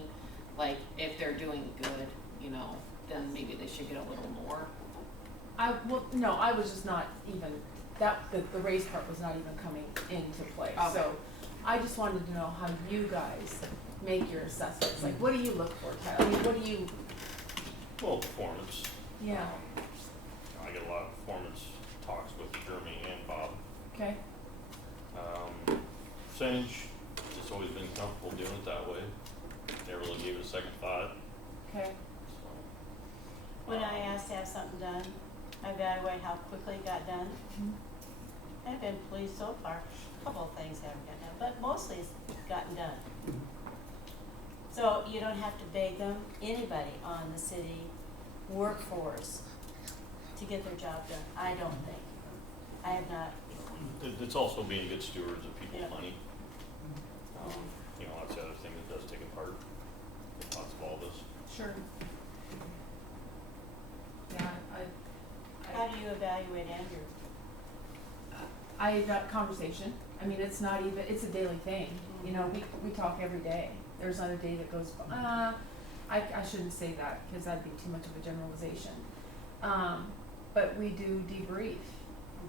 like, if they're doing good, you know, then maybe they should get a little more. No, I was just not even, the raise part was not even coming into play, Okay. so I just wanted to know how you guys make your assessments, like, what do you look for, Tyler? I mean, what do you, Well, performance. yeah, I get a lot of performance talks with Jeremy and Bob. okay, Percentage, just always been comfortable doing it that way. Never really gave it a second thought, okay, so. When I asked to have something done, I evaluate how quickly it got done. I've been pleased so far. A couple of things haven't gotten done, but mostly it's gotten done. So you don't have to beg them, anybody on the city workforce to get their job done, I don't think. I have not, It's also being good stewards of people's Yeah. money. You know, that's the other thing that does take a part in lots of all this. sure. Yeah, how do you evaluate Andrew? I got conversation. I mean, it's not even, it's a daily thing. You know, we talk every day. There's not a day that goes by. I shouldn't say that because that'd be too much of a generalization. But we do debrief.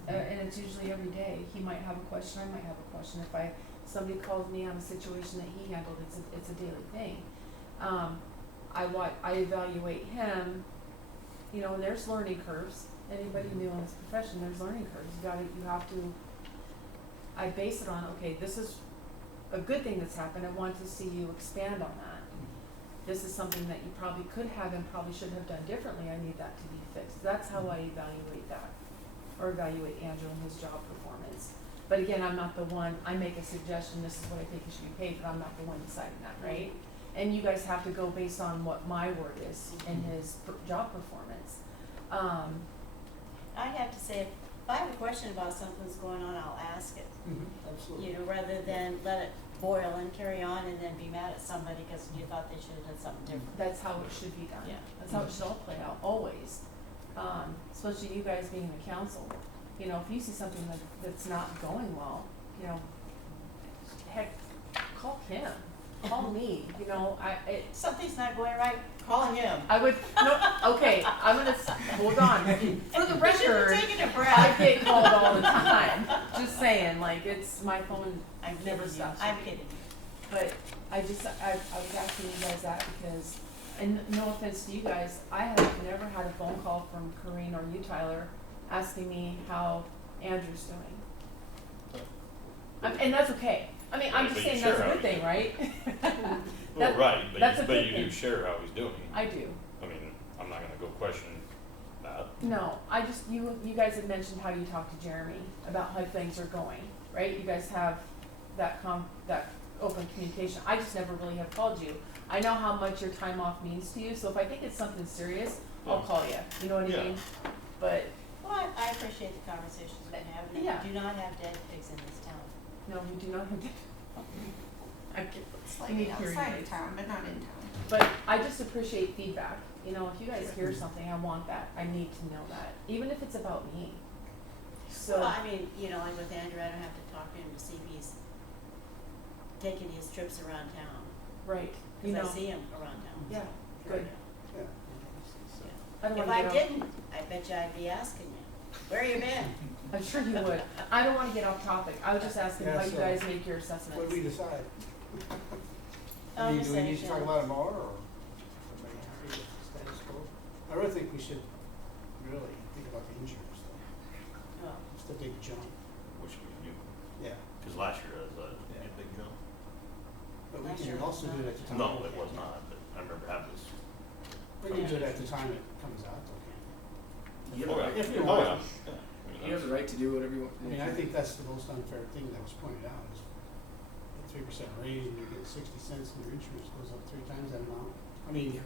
And it's usually every day. He might have a question, I might have a question. If somebody calls me on a situation that he handled, it's a daily thing. I evaluate him, you know, and there's learning curves. Anybody new in this profession, there's learning curves. You have to, I base it on, okay, this is a good thing that's happened. I want to see you expand on that. This is something that you probably could have and probably should have done differently. I need that to be fixed. That's how I evaluate that, or evaluate Andrew and his job performance. But again, I'm not the one, I make a suggestion, this is what I think he should be paid, but I'm not the one deciding that, right? And you guys have to go based on what my word is in his job performance. I have to say, if I have a question about something's going on, I'll ask it. Absolutely. You know, rather than let it boil and carry on and then be mad at somebody because you thought they should have done something different. That's how it should be done. Yeah. That's how it should all play out, always. Especially you guys being the council. You know, if you see something that's not going well, you know, heck, call him, call me, you know, Something's not going right, call him. I would, no, okay, I'm gonna, hold on. For the You should record, be taking a I breath. get called all the time. Just saying, like, it's, my phone I'm never kidding you. stops. I'm kidding you. But I was asking you guys that because, and no offense to you guys, I have never had a phone call from Corrine or you, Tyler, asking me how Andrew's doing. And that's okay. I mean, I'm But just you saying share that's a how good he's thing, right? Well, right, that's a but good you thing. do share how he's doing. I do. I mean, I'm not gonna go question that. No, I just, you guys had mentioned how you talked to Jeremy about how things are going, right? You guys have that open communication. I just never really have called you. I know how much your time off means to you, so if I think it's something serious, I'll Yeah. call you. You know what I Yeah. mean? But Well, I appreciate the conversations we've been having, and Yeah. we do not have dead pigs in this town. no, we do not have. I get, Slightly need to hear you outside guys. of town, but not in town. But I just appreciate feedback. You know, if you guys hear something, I want that. I need to know that, even if it's about me. So Well, I mean, you know, like with Andrew, I don't have to talk to him to see if he's taking his trips around town, right, you because know, I see him around town. yeah, good. Yeah. I don't If wanna I get off- didn't, I bet you I'd be asking you, where you been? I'm sure you would. I don't wanna get off topic. I was just asking Yeah, how you so guys make your assessments. What do we decide? Oh, Do we need to talk same. about it more, or everybody happy with the status quo? I really think we should really think about the insurance thing. Oh, It's the big jump. Which we do, Yeah. cause last year was a big jump. But we Last can year also was do it not. at the time. No, it was not, but I remember having this. We can do it at the time it comes out, though, can't You Oh, have, yeah. If you Oh, want. yeah. Yeah. I mean, you have the right to do whatever you want. we? I mean, I think that's the most unfair thing that was pointed out, is a 3% raise and you get 60 cents and your insurance goes up 3 times that amount. I mean,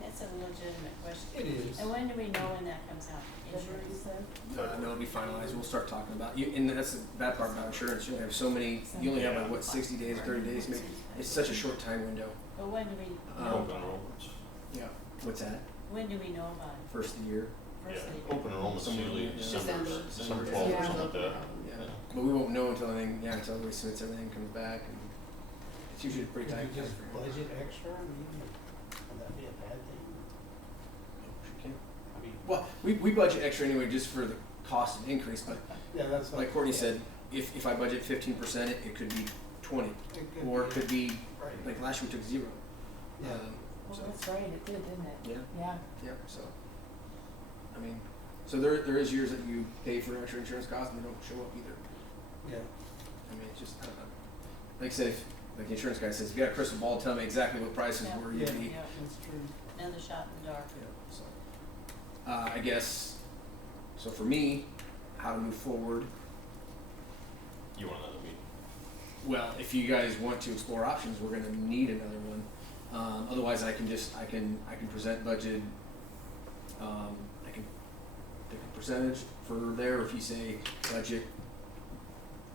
that's a legitimate question. it is. And when do we know when that comes out? February, you Insurance? said? No, it'll be finalized. We'll start talking about you, and that's the bad part about insurance. You have so many. You only have like what 60 days, 30 days. Maybe it's such a short time window. But when do we Um, know Open about it? enrollments. Yeah. What's that? When do we know about it? First of the year. Yeah, First of the year? open enrollment's usually Yeah. December December. 12th or Yeah. something like that. Yeah. But we won't know until everything. Yeah, until everybody submits everything, comes back, and It's usually pretty Could tight. you just budget extra, I mean, would that be a bad thing? I mean, Well, we budget extra anyway just for the cost of increase, but yeah, that's what. like Courtney said, if I budget 15%, it could be 20, or it could be, Right. like last year we took 0. Yeah. Well, So, that's right, it did, didn't it? yeah, Yeah. yeah, so, I mean, so there is years that you pay for extra insurance costs and they don't show up either. Yeah. I mean, it's just, I don't know. Like I said, if, like the insurance guy says, if you got a crystal ball, tell me exactly what prices Yeah. were, you'd be, Yeah, That's true. another shot in the dark. yeah, so. I guess, so for me, how to move forward, You want another meeting? well, if you guys want to explore options, we're gonna need another one. Otherwise I can present budget, I can pick a percentage for there, if you say budget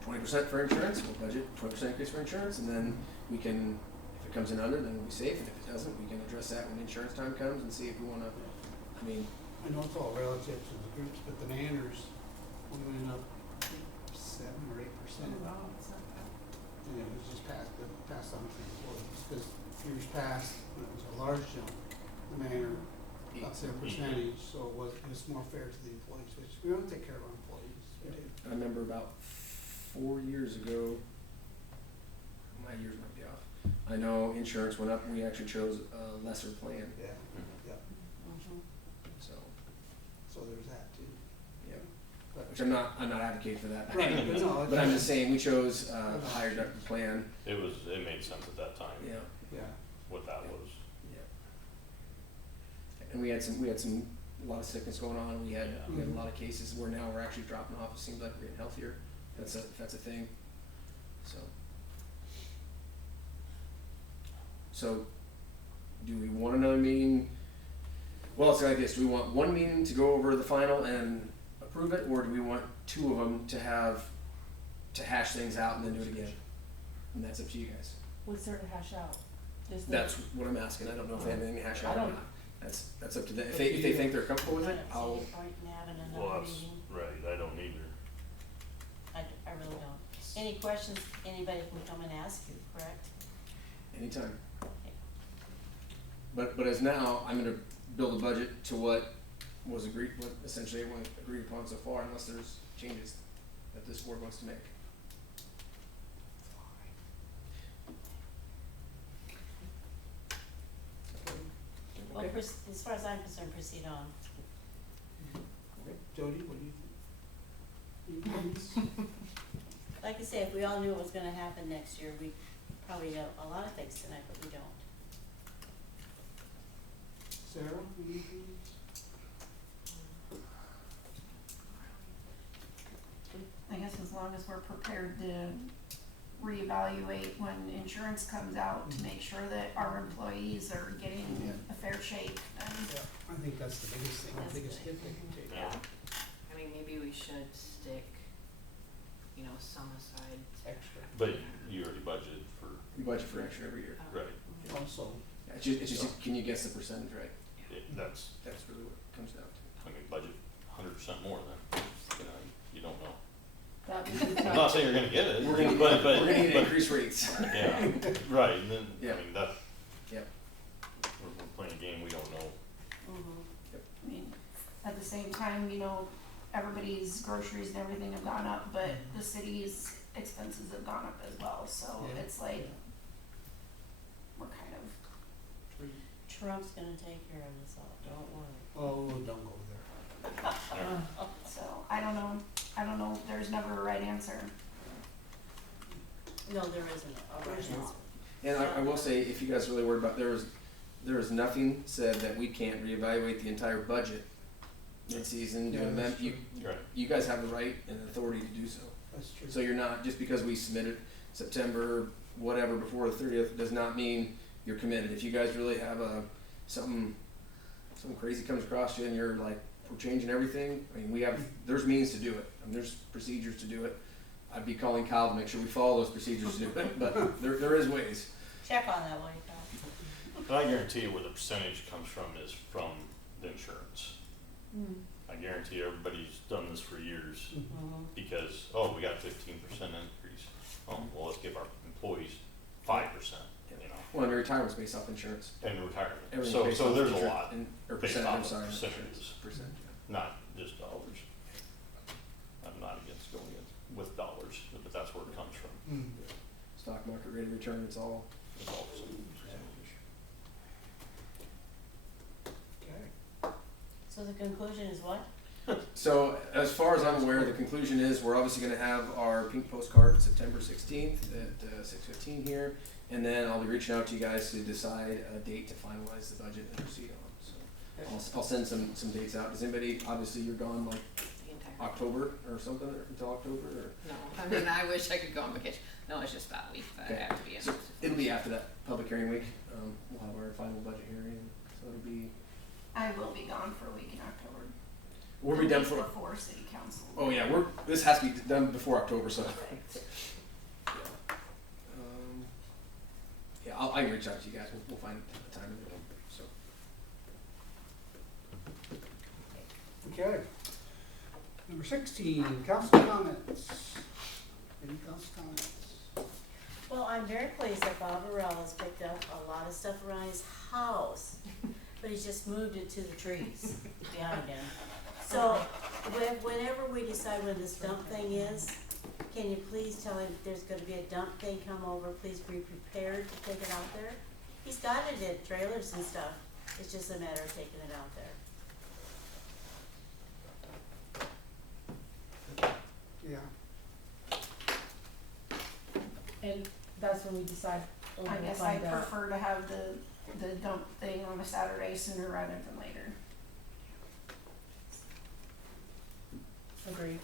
20% for insurance, we'll budget 20% increase for insurance, and then we can, if it comes in under, then we'll be safe, and if it doesn't, we can address that when insurance time comes and see if we wanna, I mean, I know it's all relative to the groups, but the Manners, we went up 7 or 8%. And it was just passed on to the employees, because years past, when it was a large jump, the Manor upped their percentage, so it was more fair to the employees, which we want to take care of our employees, we do. I remember about 4 years ago, my years might be off, I know insurance went up and we actually chose a lesser plan, Yeah, yeah, Mhm. so, so there's that too. yeah. But, Which I'm not advocating for that. Right, but no, But I'm just saying, we chose a higher deductible plan, It made sense at that time, yeah, yeah, what that was. yeah. And we had a lot of sickness going on, we had a lot of cases where now we're actually dropping off, it seems like we're getting healthier, if that's a thing, so. So, do we want another meeting? Well, it's like this, do we want one meeting to go over the final and approve it, or do we want 2 of them to hash things out and then do it again? And that's up to you guys. What's there to hash out? Just the- That's what I'm asking, I don't know if they have anything to hash out I or don't- not. That's up to them, if they think they're comfortable with I it, don't see I'll, any point in having Well, another that's, meeting. right, I don't either. I really don't. Any questions, anybody can come and ask you, correct? anytime. But as now, I'm gonna build a budget to what essentially everyone agreed upon so far, unless there's changes that this board wants to make. Well, Okay. as far as I'm concerned, proceed on. okay, Jody, what do you think? Any comments? Like I say, if we all knew what was gonna happen next year, we probably know a lot of things tonight, but we don't. Sarah, anything? I guess as long as we're prepared to reevaluate when insurance comes out to make sure that our employees are getting a fair shake, and Yeah, I think that's the biggest thing, That's the biggest good. hit they can take. Yeah. I mean, maybe we should stick, you know, some aside. Extra. But you already budgeted for, We budget for extra every year. right, Also, Yeah, it's just, can you guess the percentage right? that's, That's really what it comes down to. I mean, budget 100% more then, you know, you don't know. That would be I'm not tough. saying you're gonna get it, We're gonna need, but, we're gonna need to but, increase rates. yeah, right, and then, Yeah. I mean, that, Yep. we're playing a game we don't know. Mm-hmm. I mean, at the same time, you know, everybody's groceries and everything have gone up, but the city's expenses have gone up as well, so Yeah. it's like, we're kind of, Trump's gonna take care of this all, don't worry. oh, don't go there. so, I don't know, there's never a right answer. No, there isn't a right There's answer. not. And I will say, if you guys are really worried about, there is nothing said that we can't reevaluate the entire budget mid-season, do Yeah, an that's amendment. Right. You guys have the right and authority to do so. That's true. So you're not, just because we submitted September, whatever, before the 30th, does not mean you're committed. If you guys really have something crazy comes across you and you're like, we're changing everything, I mean, there's means to do it, and there's procedures to do it. I'd be calling Kyle to make sure we follow those procedures to do it, but there is ways. Check on that while you But I guarantee you where the percentage comes from is from the insurance. go. I guarantee everybody's done this for years Mm-hmm. because, we got 15% increase. Oh, well, let's give our employees 5%, you know, Well, and retirement's based off insurance. and retirement. Everything's So, based so off there's a insurance lot, or based percent, off I'm of sorry. percentages. Percent, yeah. not just dollars. I'm not against going with dollars, but that's where it comes from. Mm. Stock market rate of return, it's all. It's all the same percentage. Okay. So the conclusion is what? So as far as I'm aware, the conclusion is we're obviously gonna have our pink postcard September 16th at 6:15 here. And then I'll be reaching out to you guys to decide a date to finalize the budget and proceed on. So I'll send some dates out. Does anybody, obviously you're gone like The entire. October or something, or until October, or? No, I mean, I wish I could go on vacation. No, it's just that week that Okay. I have to be in. So it'll be after that public hearing week. We'll have our final budget hearing, so it'll be, I will be gone for a week in October. we'll The be done week for, before city council. oh yeah, this has to be done before October, so. Yeah, I can reach out to you guys. We'll find a time in the middle, so. Okay. Number 16, council comments. Any council comments? Well, I'm very pleased that Bob Burrell has picked up a lot of stuff around his house, but he's just moved it to the trees behind him. So, whenever we decide when this dump thing is, can you please tell him there's gonna be a dump thing come over, please be prepared to take it out there? He's got it in trailers and stuff, it's just a matter of taking it out there. Yeah. And that's when we decide. I guess I prefer to have the dump thing on a Saturday sooner rather than later. Agreed.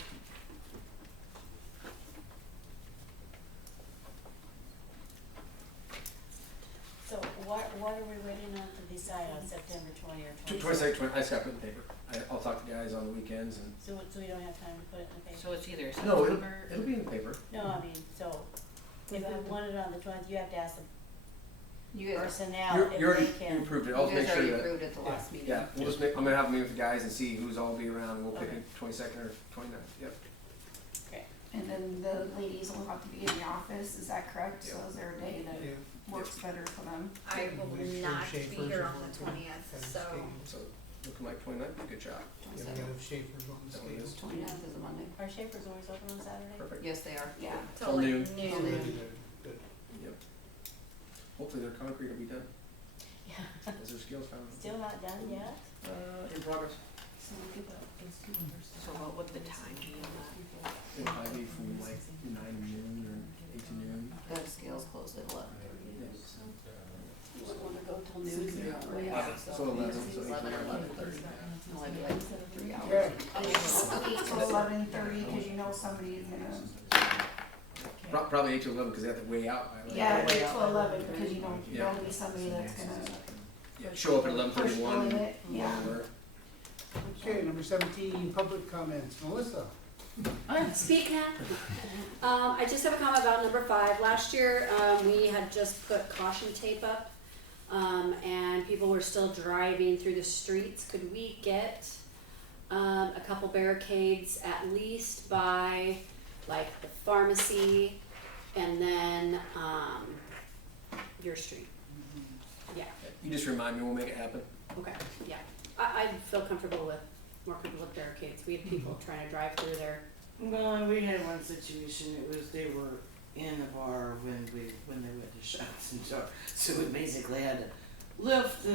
So what are we waiting on to decide on September 20 or 22? 22nd, I just got to put it in paper. I'll talk to guys on the weekends and. So we don't have time to put it in the paper? So it's either No, September. it'll be in the paper. No, I mean, so if we want it on the 20th, you have to ask the You guys, personnel You if already, they you can. approved it. you I'll make guys sure already that. approved at the last meeting. Yeah, we'll just make, I'm gonna have a meeting with the guys and see who's all be around, and we'll pick Okay. a 22nd or 29th, yep. Okay. And then the ladies will have to be in the office, is that correct? So Yeah. is there a day that Yeah. works better for them? I will Make sure not be Schaefer's here is on the working. 20th, Okay, so skating. So, looking like 29th, good job. Yeah, we gotta have Schaefer's on the That one scale. is. 29th is a Monday. Are Shapers always open on Saturday? Perfect. Yes, they are. Yeah. till like noon. noon. Till noon. Good. Yep. Hopefully their concrete will be done, Yeah. as their skills found. Still not done yet? In progress. So what would the time be on that? It'll probably be from like 9 to noon or 8 to noon. The scales closed at 11:30. You wouldn't wanna go till noon. So 11, so 8 11 or to 11:30. It'll only be like 3 hours. Okay. 8 to 11:30, cause you know somebody is gonna, Probably 8 to 11, because they have to weigh out by like. yeah, 8 to 11, because you know, Yeah. there'll be somebody that's gonna Yeah, show up at push the 11:31. limit, yeah. Okay, number 17, public comments. Melissa? Speak now. I just have a comment about number 5. Last year, we had just put caution tape up, and people were still driving through the streets. Could we get a couple barricades at least by like the pharmacy and then your street? Yeah. You just remind me, we'll make it happen. Okay. Yeah. I feel more comfortable with barricades. We have people trying to drive through there. Well, we had one situation, it was, they were in the bar when they went to shots and so we basically had to lift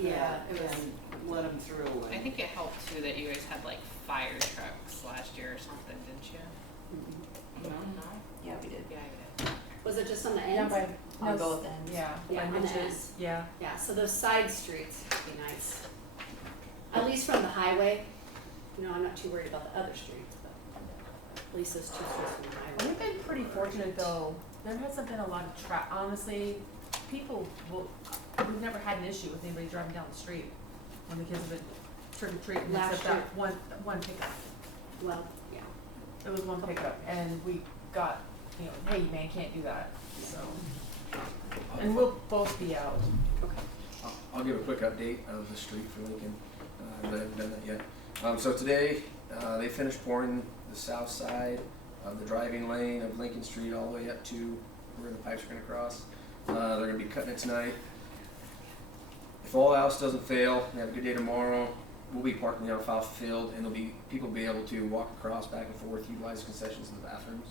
Yeah, that it was- and let them through. I think it helped too that you guys had like fire trucks last year or something, didn't you? No. Yeah, we did. Yeah, you did. Was it just on the Yeah, ends? by, On both ends. yeah, Yeah, by on the Mitch's, ends. yeah. Yeah, so those side streets would be nice. At least from the highway. You know, I'm not too worried about the other streets, but at least those 2 streets from the highway. We've been pretty fortunate though, there hasn't been a lot of honestly, we've never had an issue with anybody driving down the street when the kids have been trick or treating, Last except that one pickup. Well, yeah. It was one pickup and we got, hey man, can't do that, so. And we'll both be out. Okay. I'll give a quick update of the street for Lincoln. I haven't done that yet. So today, they finished pouring the south side of the driving lane of Lincoln Street all the way up to where the pipes are gonna cross. They're gonna be cutting it tonight. If all else doesn't fail, we have a good day tomorrow, we'll be parking down Alfalfa Field, and people will be able to walk across back and forth, utilize concessions in the bathrooms.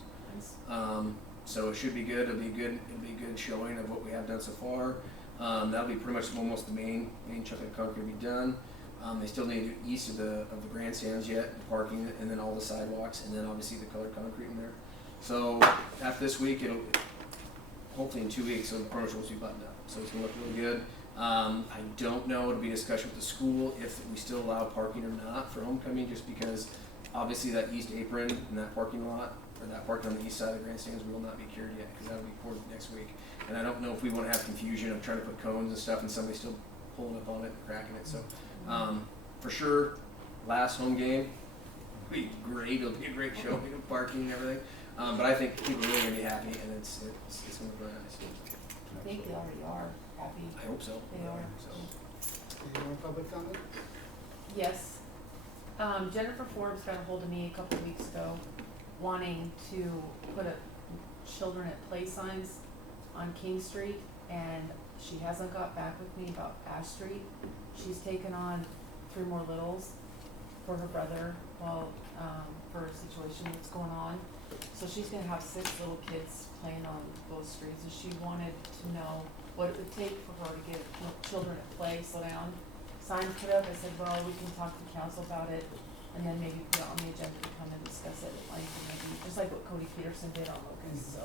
So it should be good. It'll be a good showing of what we have done so far. That'll be pretty much almost the main chunk of concrete will be done. They still need to do east of the grandstands yet, the parking, and then all the sidewalks, and then obviously the colored concrete in there. So after this week, it'll hopefully in 2 weeks, so the permits will be buttoned up. So it's gonna look really good. I don't know. It'll be a discussion with the school if we still allow parking or not for homecoming, just because obviously that east apron and that parking lot, or that parking on the east side of the grandstands will not be cured yet, because that'll be poured next week. And I don't know if we want to have confusion of trying to put cones and stuff and somebody still pulling up on it and cracking it. So for sure, last home game will be great. It'll be a great show, parking and everything. But I think people are really gonna be happy, and it's gonna be really nice. I think they already are happy. I hope so. They are. So. Any more public comment? Yes. Jennifer Forbes got a hold of me a couple of weeks ago wanting to put a children at play signs on King Street, and she hasn't got back with me about Ash Street. She's taken on 3 more littles for her brother while for a situation that's going on. So she's gonna have 6 little kids playing on those streets, and she wanted to know what it would take for her to get children at play, slow down, signs put up. I said, well, we can talk to council about it, and then maybe put it on the agenda to come and discuss it at length, maybe, just like what Cody Peterson did on Locust, so.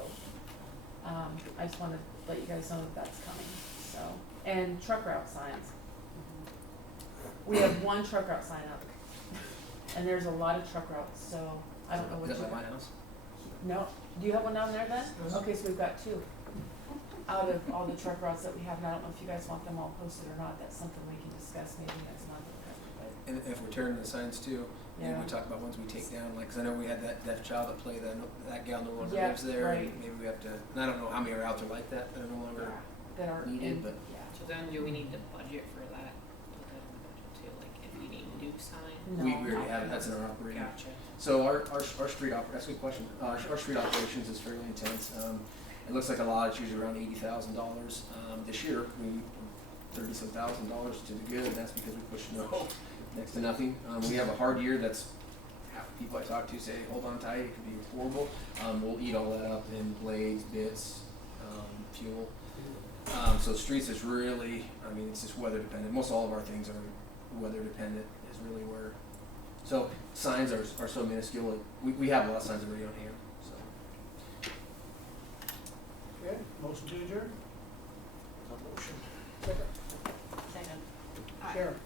I just wanna let you guys know that that's coming, so, and truck route signs. We have 1 truck route sign up, and there's a lot of truck routes, so I don't know what Is you. that by my house? No, do you have one down there then? Yes. Okay, so we've got 2 out of all the truck routes that we have, and I don't know if you guys want them all posted or not, that's something we can discuss maybe next month, but, And if we're turning the signs too, maybe Yeah. we talk about ones we take down, like, cause I know we had that deaf child that played, that gal no longer Yeah, lives there, right. and maybe we have to, and I don't know how many are out there like that are no longer that are needed, in, but yeah. So then do we need to budget for that? Put that in the budget too, like if we need new sign? No, we already not have, that. that's in our operating. Gotcha. So our street that's a good question. Our street operations is fairly intense. It looks like a lot, it's usually around $80,000. This year, we $30-some thousand to the good, and that's because we pushed snow next to nothing. We have a hard year that's, half the people I talk to say, hold on tight, it could be horrible. We'll eat all that up in blades, bits, fuel. So streets is really, I mean, it's just weather dependent. Most all of our things are weather dependent is really where. So signs are so minuscule. We have a lot of signs already on hand. So. Okay, motion to adjourn? Motion. Second. Second. Sheriff?